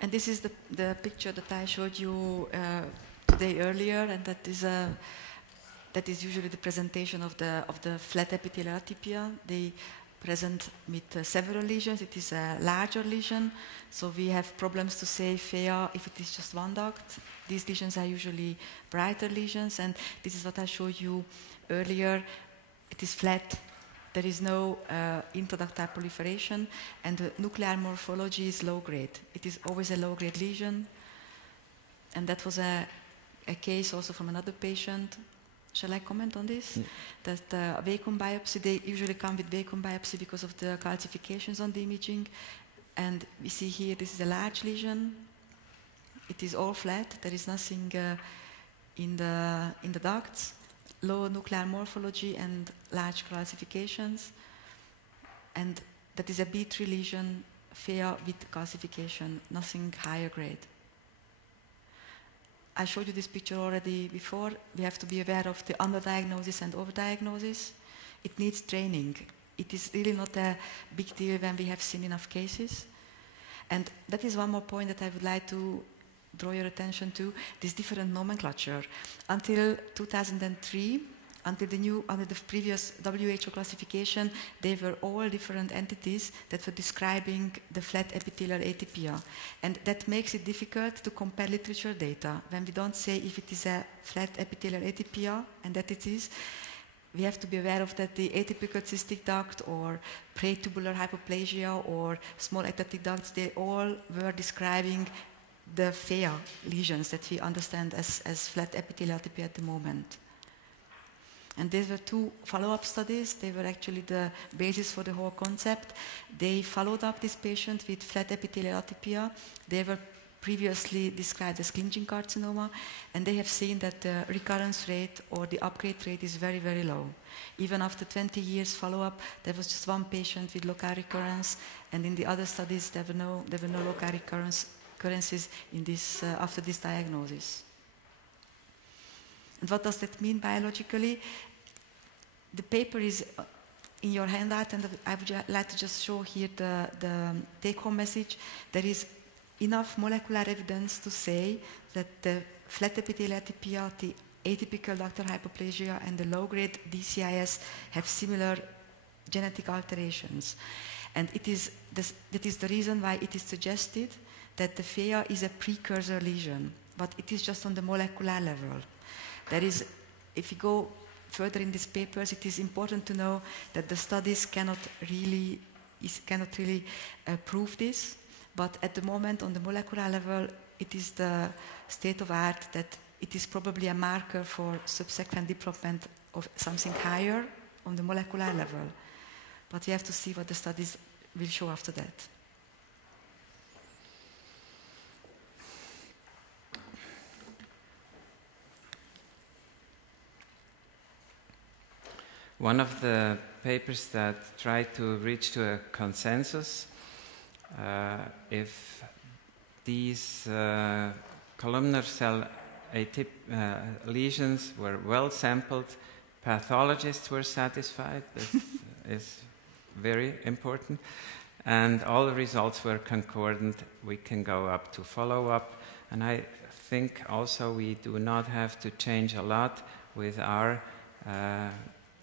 And this is the picture that I showed you today earlier, and that is usually the presentation of the flat epithelial atypia. They present with several lesions. It is a larger lesion, so we have problems to say FEA if it is just one duct. These lesions are usually brighter lesions, and this is what I showed you earlier. It is flat, There is no intraductal proliferation, and the nuclear morphology is low grade. It is always a low grade lesion, and that was a case also from another patient. Shall I comment on this? That vacuum biopsy, they usually come with vacuum biopsy because of the calcifications on the imaging. And we see here, this is a large lesion. It is all flat. There is nothing in the ducts. Low nuclear morphology and large calcifications. And that is a B3 lesion, FEA with calcification, nothing higher grade. I showed you this picture already before. We have to be aware of the underdiagnosis and overdiagnosis. It needs training. It is really not a big deal when we have seen enough cases. And that is one more point that I would like to draw your attention to, this different nomenclature. Until 2003, until the previous WHO classification, they were all different entities that were describing the flat epithelial atypia. And that makes it difficult to compare literature data. When we don't say if it is a flat epithelial atypia, and that it is, we have to be aware of that the atypical cystic duct or pretubular hypoplasia or small ectatic ducts, they all were describing the FEA lesions that we understand as flat epithelial atypia at the moment. And these were two follow-up studies. They were actually the basis for the whole concept. They followed up this patient with flat epithelial atypia. They were previously described as clinging carcinoma, and they have seen that the recurrence rate or the upgrade rate is very, very low. Even after 20 years follow-up, there was just one patient with local recurrence, and in the other studies, there were no local recurrences in this, after this diagnosis. And what does that mean biologically? The paper is in your handout, and I would like to just show here the take-home message. There is enough molecular evidence to say that the flat epithelial atypia, the atypical ductal hypoplasia, and the low-grade DCIS have similar genetic alterations. And that is the reason why it is suggested that the FEA is a precursor lesion, but it is just on the molecular level. That is, if you go further in these papers, it is important to know that the studies cannot really prove this, but at the moment on the molecular level, it is the state of art that it is probably a marker for subsequent development of something higher on the molecular level. But we have to see what the studies will show after that. One of the papers that tried to reach to a consensus, if these columnar cell lesions were well sampled, pathologists were satisfied. This is very important. And all the results were concordant. We can go up to follow-up. And I think also we do not have to change a lot with our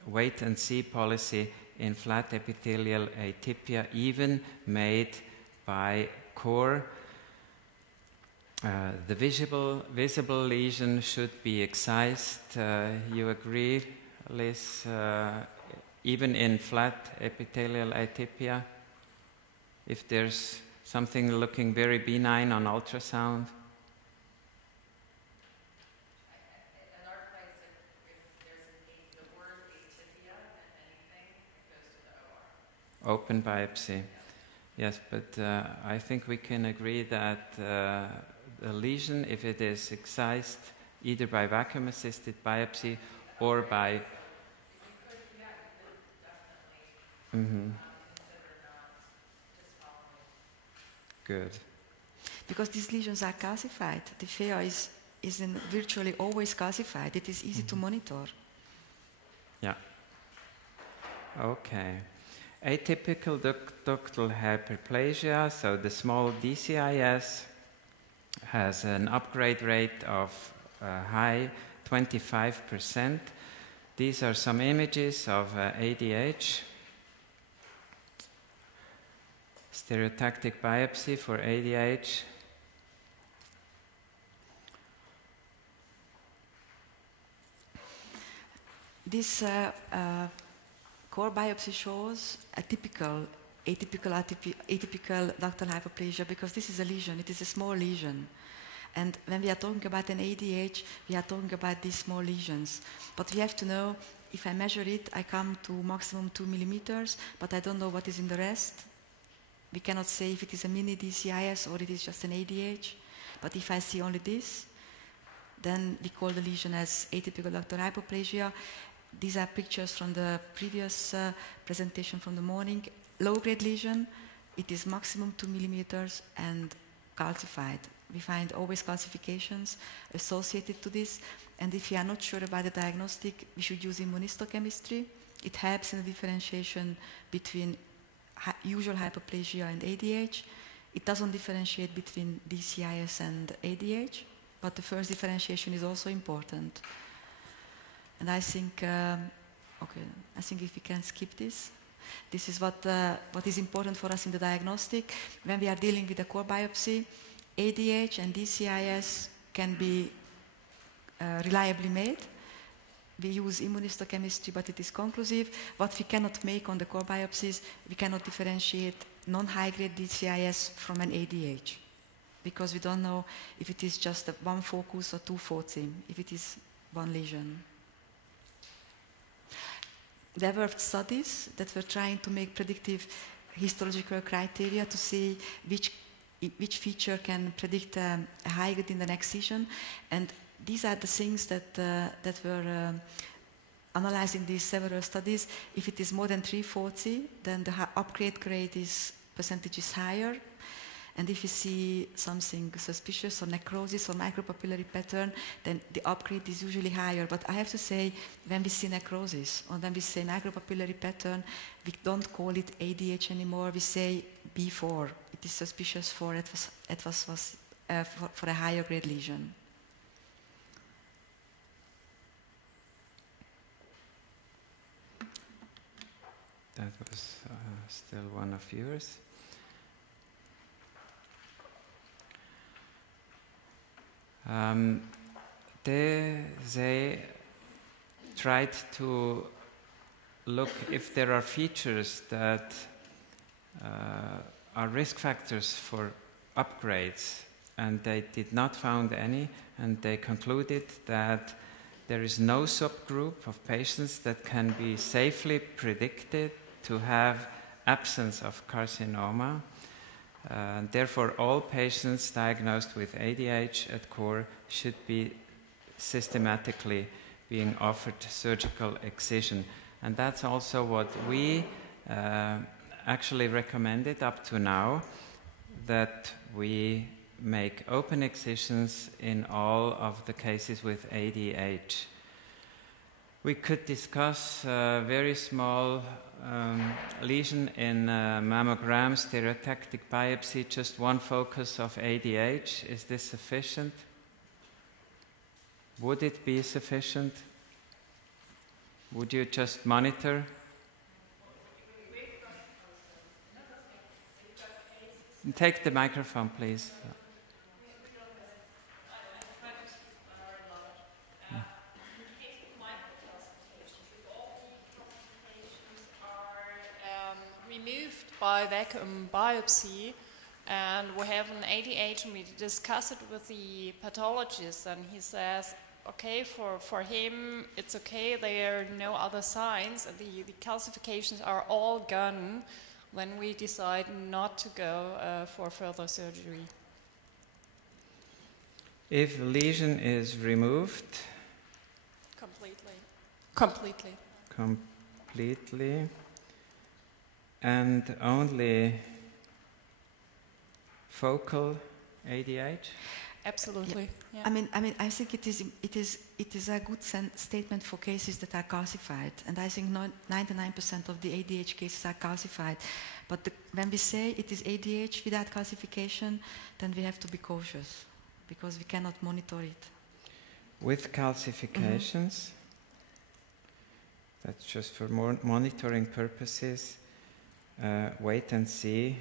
wait-and-see policy in flat epithelial atypia, even made by core. The visible lesion should be excised. You agree, Liz? Even in flat epithelial atypia, if there's something looking very benign on ultrasound? Open biopsy. Yes, but I think we can agree that the lesion, if it is excised either by vacuum-assisted biopsy or by... Good. Because these lesions are calcified. The FEA is virtually always calcified. It is easy to monitor. Yeah. Okay. Atypical ductal hyperplasia, so the small DCIS has an upgrade rate of high 25%. These are some images of ADH. Stereotactic biopsy for ADH. This core biopsy shows a typical atypical ductal hyperplasia, because this is a lesion, it is a small lesion. And when we are talking about an ADH, we are talking about these small lesions. But we have to know, if I measure it, I come to maximum 2 millimeters, but I don't know what is in the rest. We cannot say if it is a mini DCIS or it is just an ADH. But if I see only this, then we call the lesion as atypical ductal hyperplasia. These are pictures from the previous presentation from the morning. Low-grade lesion, it is maximum 2 millimeters and calcified. We find always calcifications associated to this, and if you are not sure about the diagnostic, we should use immunohistochemistry. It helps in the differentiation between usual hyperplasia and ADH. It doesn't differentiate between DCIS and ADH, but the first differentiation is also important. And I think, I think if we can skip this. This is what is important for us in the diagnostic. When we are dealing with a core biopsy, ADH and DCIS can be reliably made. We use immunohistochemistry, but it is conclusive. What we cannot make on the core biopsies, we cannot differentiate non-high-grade DCIS from an ADH, because we don't know if it is just one focus or two foci, if it is one lesion. There were studies that were trying to make predictive histological criteria to see which feature can predict a high grade in the next season, and these are the things that were analyzed in these several studies. If it is more than 3 foci, then the upgrade grade percentage is higher. And if you see something suspicious or necrosis or micropapillary pattern, then the upgrade is usually higher. But I have to say, when we see necrosis or when we say micropapillary pattern, we don't call it ADH anymore. We say B4. It is suspicious for a higher grade lesion. That was still one of yours. They tried to look if there are features that are risk factors for upgrades, and they did not find any, and they concluded that there is no subgroup of patients that can be safely predicted to have absence of carcinoma. Therefore, all patients diagnosed with ADH at core should be systematically being offered surgical excision. And that's also what we actually recommended up to now, that we make open excisions in all of the cases with ADH. We could discuss very small lesion in mammogram, stereotactic biopsy, just one focus of ADH. Is this sufficient? Would it be sufficient? Would you just monitor? Take the microphone, please. Removed by vacuum biopsy, and we have an ADH, and we discuss it with the pathologist, and he says, okay, for him it's okay, there are no other signs, and the calcifications are all gone. Then we decide not to go for further surgery. If the lesion is removed completely, and only focal ADH? Absolutely. Yeah. Yeah. I mean, I think it is a good statement for cases that are calcified, and I think 99% of the ADH cases are calcified. But when we say it is ADH without calcification, then we have to be cautious because we cannot monitor it. With calcifications, that's just for more monitoring purposes. Wait and see.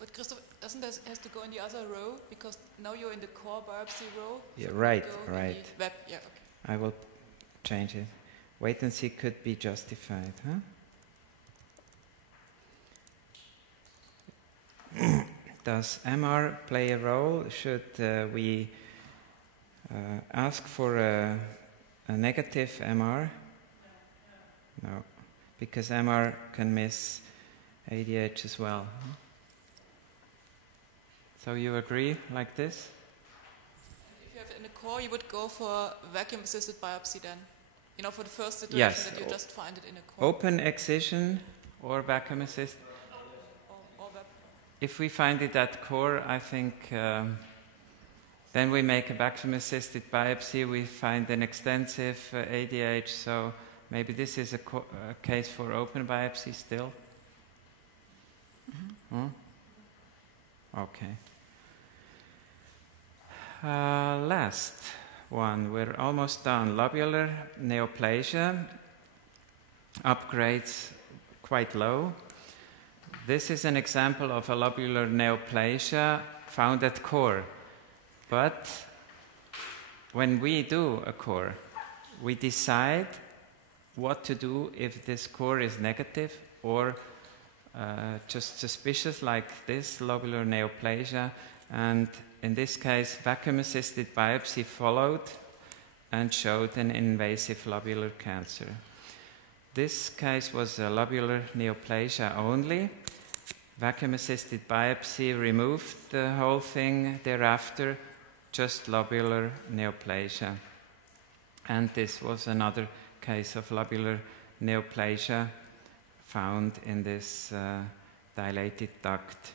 But Christoph, doesn't that have to go in the other row? Because now you're in the core biopsy row. Yeah, so right. Yeah, okay. I will change it. wait and see could be justified. Huh? Does MR play a role? Should we ask for a negative MR? No, because MR can miss ADH as well. Huh? So you agree like this? If you have it in the core, you would go for vacuum-assisted biopsy then? You know, for the first situation Yes. that you just find it in a core. Open excision or vacuum assist. Or If we find it at core, I think then we make a vacuum-assisted biopsy. We find an extensive ADH, so maybe this is a case for open biopsy still. Mm-hmm. Okay. Last one, we're almost done. Lobular neoplasia, upgrades quite low. This is an example of a lobular neoplasia found at core. But when we do a core, we decide what to do if this core is negative or just suspicious, like this lobular neoplasia. And in this case, vacuum-assisted biopsy followed and showed an invasive lobular cancer. This case was a lobular neoplasia only. Vacuum-assisted biopsy removed the whole thing thereafter, just lobular neoplasia. And this was another case of lobular neoplasia found in this dilated duct.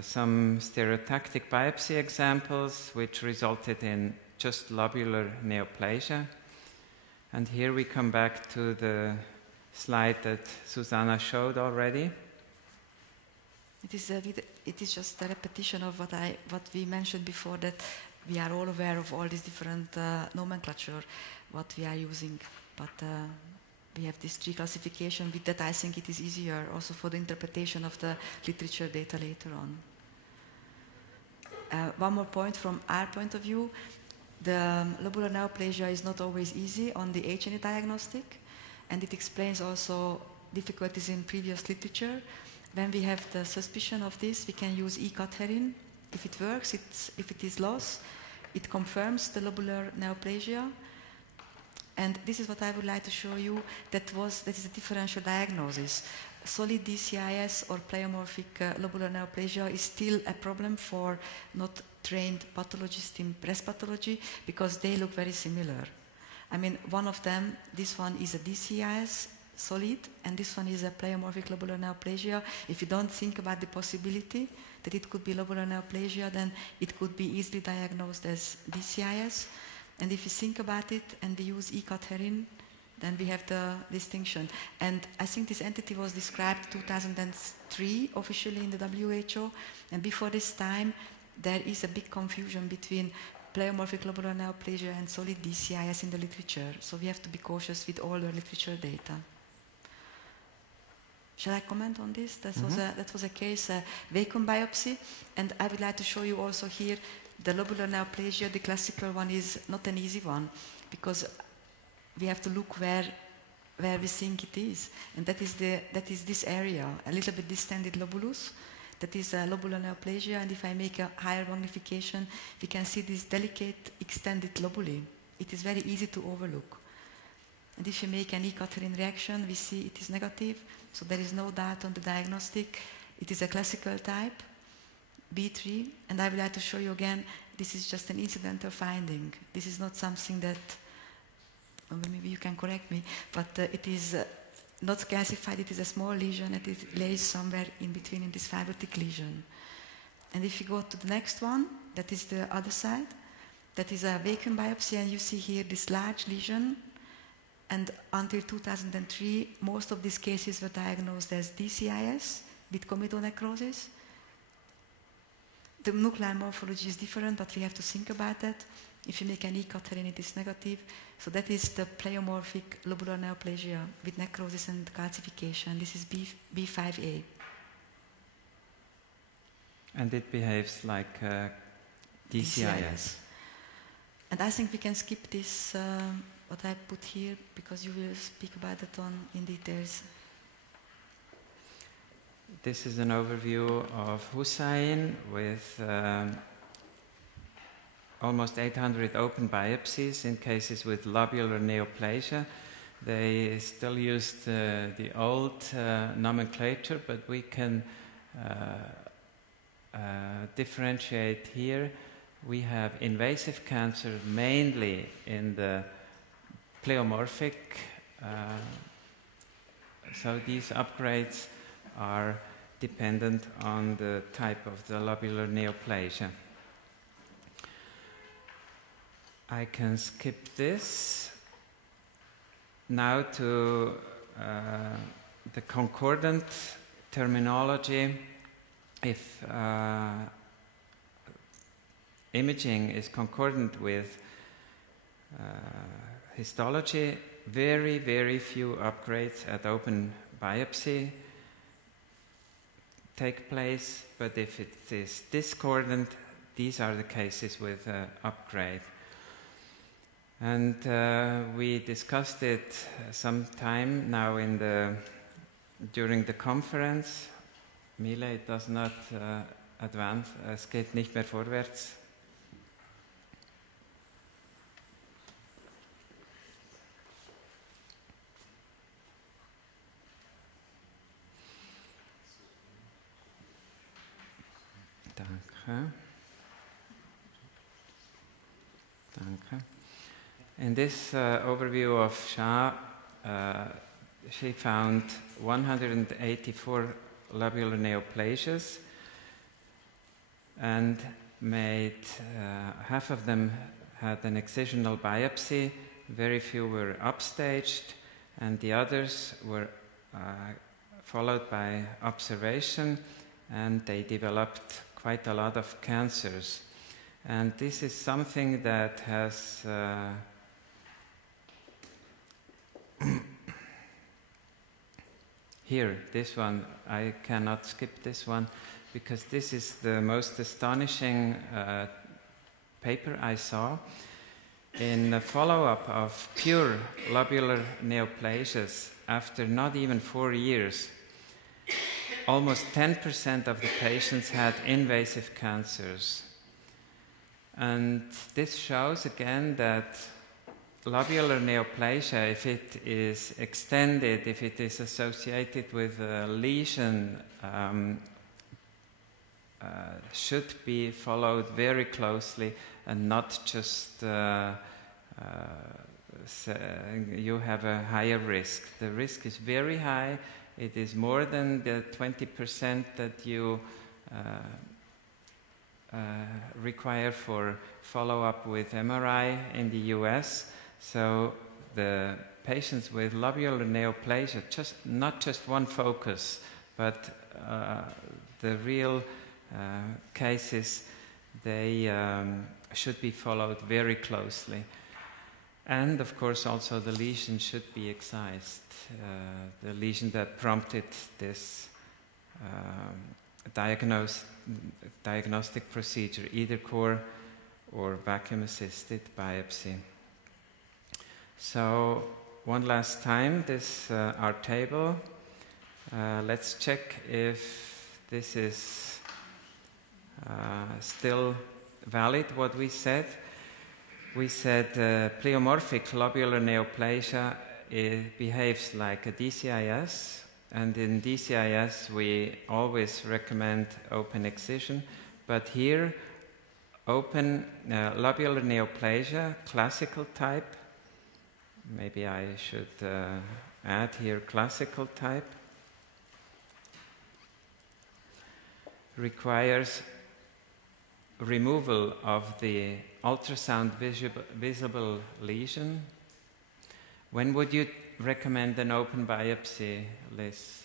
Some stereotactic biopsy examples which resulted in just lobular neoplasia. And here we come back to the slide that Zsuzsanna showed already. It is just a repetition of what we mentioned before, that we are all aware of all these different nomenclature, what we are using, but we have this reclassification. With that, I think it is easier also for the interpretation of the literature data later on. One more point from our point of view, the lobular neoplasia is not always easy on the H&E diagnostic, and it explains also difficulties in previous literature. When we have the suspicion of this, we can use E-catherin. If it works, if it is lost, it confirms the lobular neoplasia. And this is what I would like to show you. That is a differential diagnosis. Solid DCIS or pleomorphic lobular neoplasia is still a problem for not trained pathologists in breast pathology because they look very similar. I mean, one of them, this one is a DCIS solid, and this one is a pleomorphic lobular neoplasia. If you don't think about the possibility that it could be lobular neoplasia, then it could be easily diagnosed as DCIS. And if you think about it and we use E-catherin, then we have the distinction. And I think this entity was described 2003 officially in the WHO. And before this time, there is a big confusion between pleomorphic lobular neoplasia and solid DCIS in the literature. So we have to be cautious with all the literature data. Shall I comment on this? That was a case, vacuum biopsy. And I would like to show you also here the lobular neoplasia. The classical one is not an easy one because we have to look where we think it is. And that is this area, a little bit distended lobulus. That is a lobular neoplasia. And if I make a higher magnification, we can see this delicate extended lobuli. It is very easy to overlook. And if you make an E-catherin reaction, we see it is negative. So there is no doubt on the diagnostic. It is a classical type, B3. And I would like to show you again, this is just an incidental finding. This is not something that, well, maybe you can correct me, but it is not calcified. It is a small lesion and it lays somewhere in between in this fibrotic lesion. And if you go to the next one, that is the other side. That is a vacuum biopsy, and you see here this large lesion. And until 2003, most of these cases were diagnosed as DCIS with comedonecrosis. The nuclear morphology is different, but we have to think about that. If you make an E-catherin, it is negative. So that is the pleomorphic lobular neoplasia with necrosis and calcification. This is B5A. And it behaves like DCIS. And I think we can skip this what I put here, because you will speak about it in details. This is an overview of Hussein with almost 800 open biopsies in cases with lobular neoplasia. They still used the old nomenclature, but we can differentiate here. We have invasive cancer mainly in the pleomorphic, so these upgrades are dependent on the type of the lobular neoplasia. I can skip this now to the concordant terminology. If imaging is concordant with histology, very, very few upgrades at open biopsy take place, but if it is discordant, these are the cases with upgrade. And we discussed it sometime now during the conference. Mile, it does not advance, es geht nicht mehr vorwärts. Danke. Danke. In this overview of Shah, she found 184 lobular neoplasias and made half of them had an excisional biopsy, very few were upstaged, and the others were followed by observation, and they developed quite a lot of cancers. And this is something that has here, this one, I cannot skip this one because this is the most astonishing paper I saw. In a follow-up of pure lobular neoplasias after not even 4 years, almost 10% of the patients had invasive cancers. And this shows again that lobular neoplasia, if it is extended, if it is associated with a lesion, should be followed very closely and not just you have a higher risk. The risk is very high. It is more than the 20% that you require for follow-up with MRI in the US. So the patients with lobular neoplasia, not just one focus, but the real cases, they should be followed very closely. And of course also the lesion should be excised, the lesion that prompted this diagnostic procedure, either core or vacuum-assisted biopsy. So one last time, this our table. Let's check if this is still valid, what we said. We said pleomorphic lobular neoplasia behaves like a DCIS, and in DCIS we always recommend open excision, but here open lobular neoplasia, classical type, maybe I should add here classical type, requires removal of the ultrasound visible lesion. When would you recommend an open biopsy, Liz?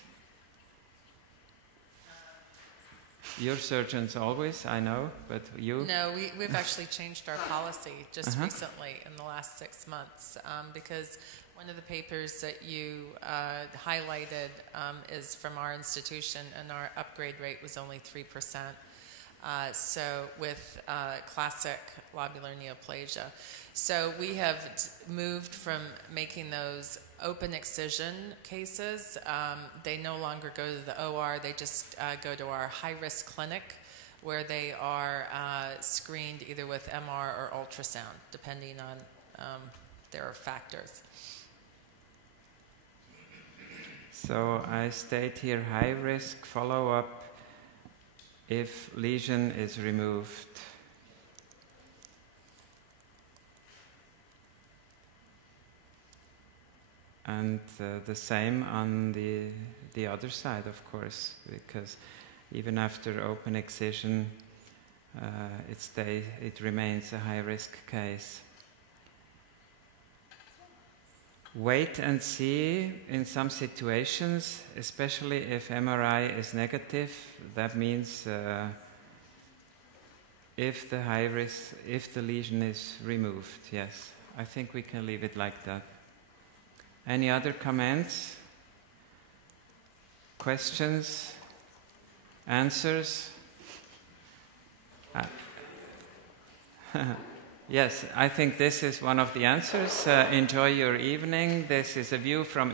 Your surgeons always, I know, but you? No, we've actually changed our policy just recently in the last 6 months because one of the papers that you highlighted is from our institution, and our upgrade rate was only 3%. So with classic lobular neoplasia. So we have moved from making those open excision cases. They no longer go to the OR, they just go to our high-risk clinic where they are screened either with MR or ultrasound, depending on their factors. So I state here high-risk follow-up if lesion is removed. And the same on the other side, of course, because even after open excision, it remains a high-risk case. Wait and see in some situations, especially if MRI is negative. That means if the lesion is removed. Yes, I think we can leave it like that. Any other comments? Questions? Answers? Yes, I think this is one of the answers. Enjoy your evening. This is a view from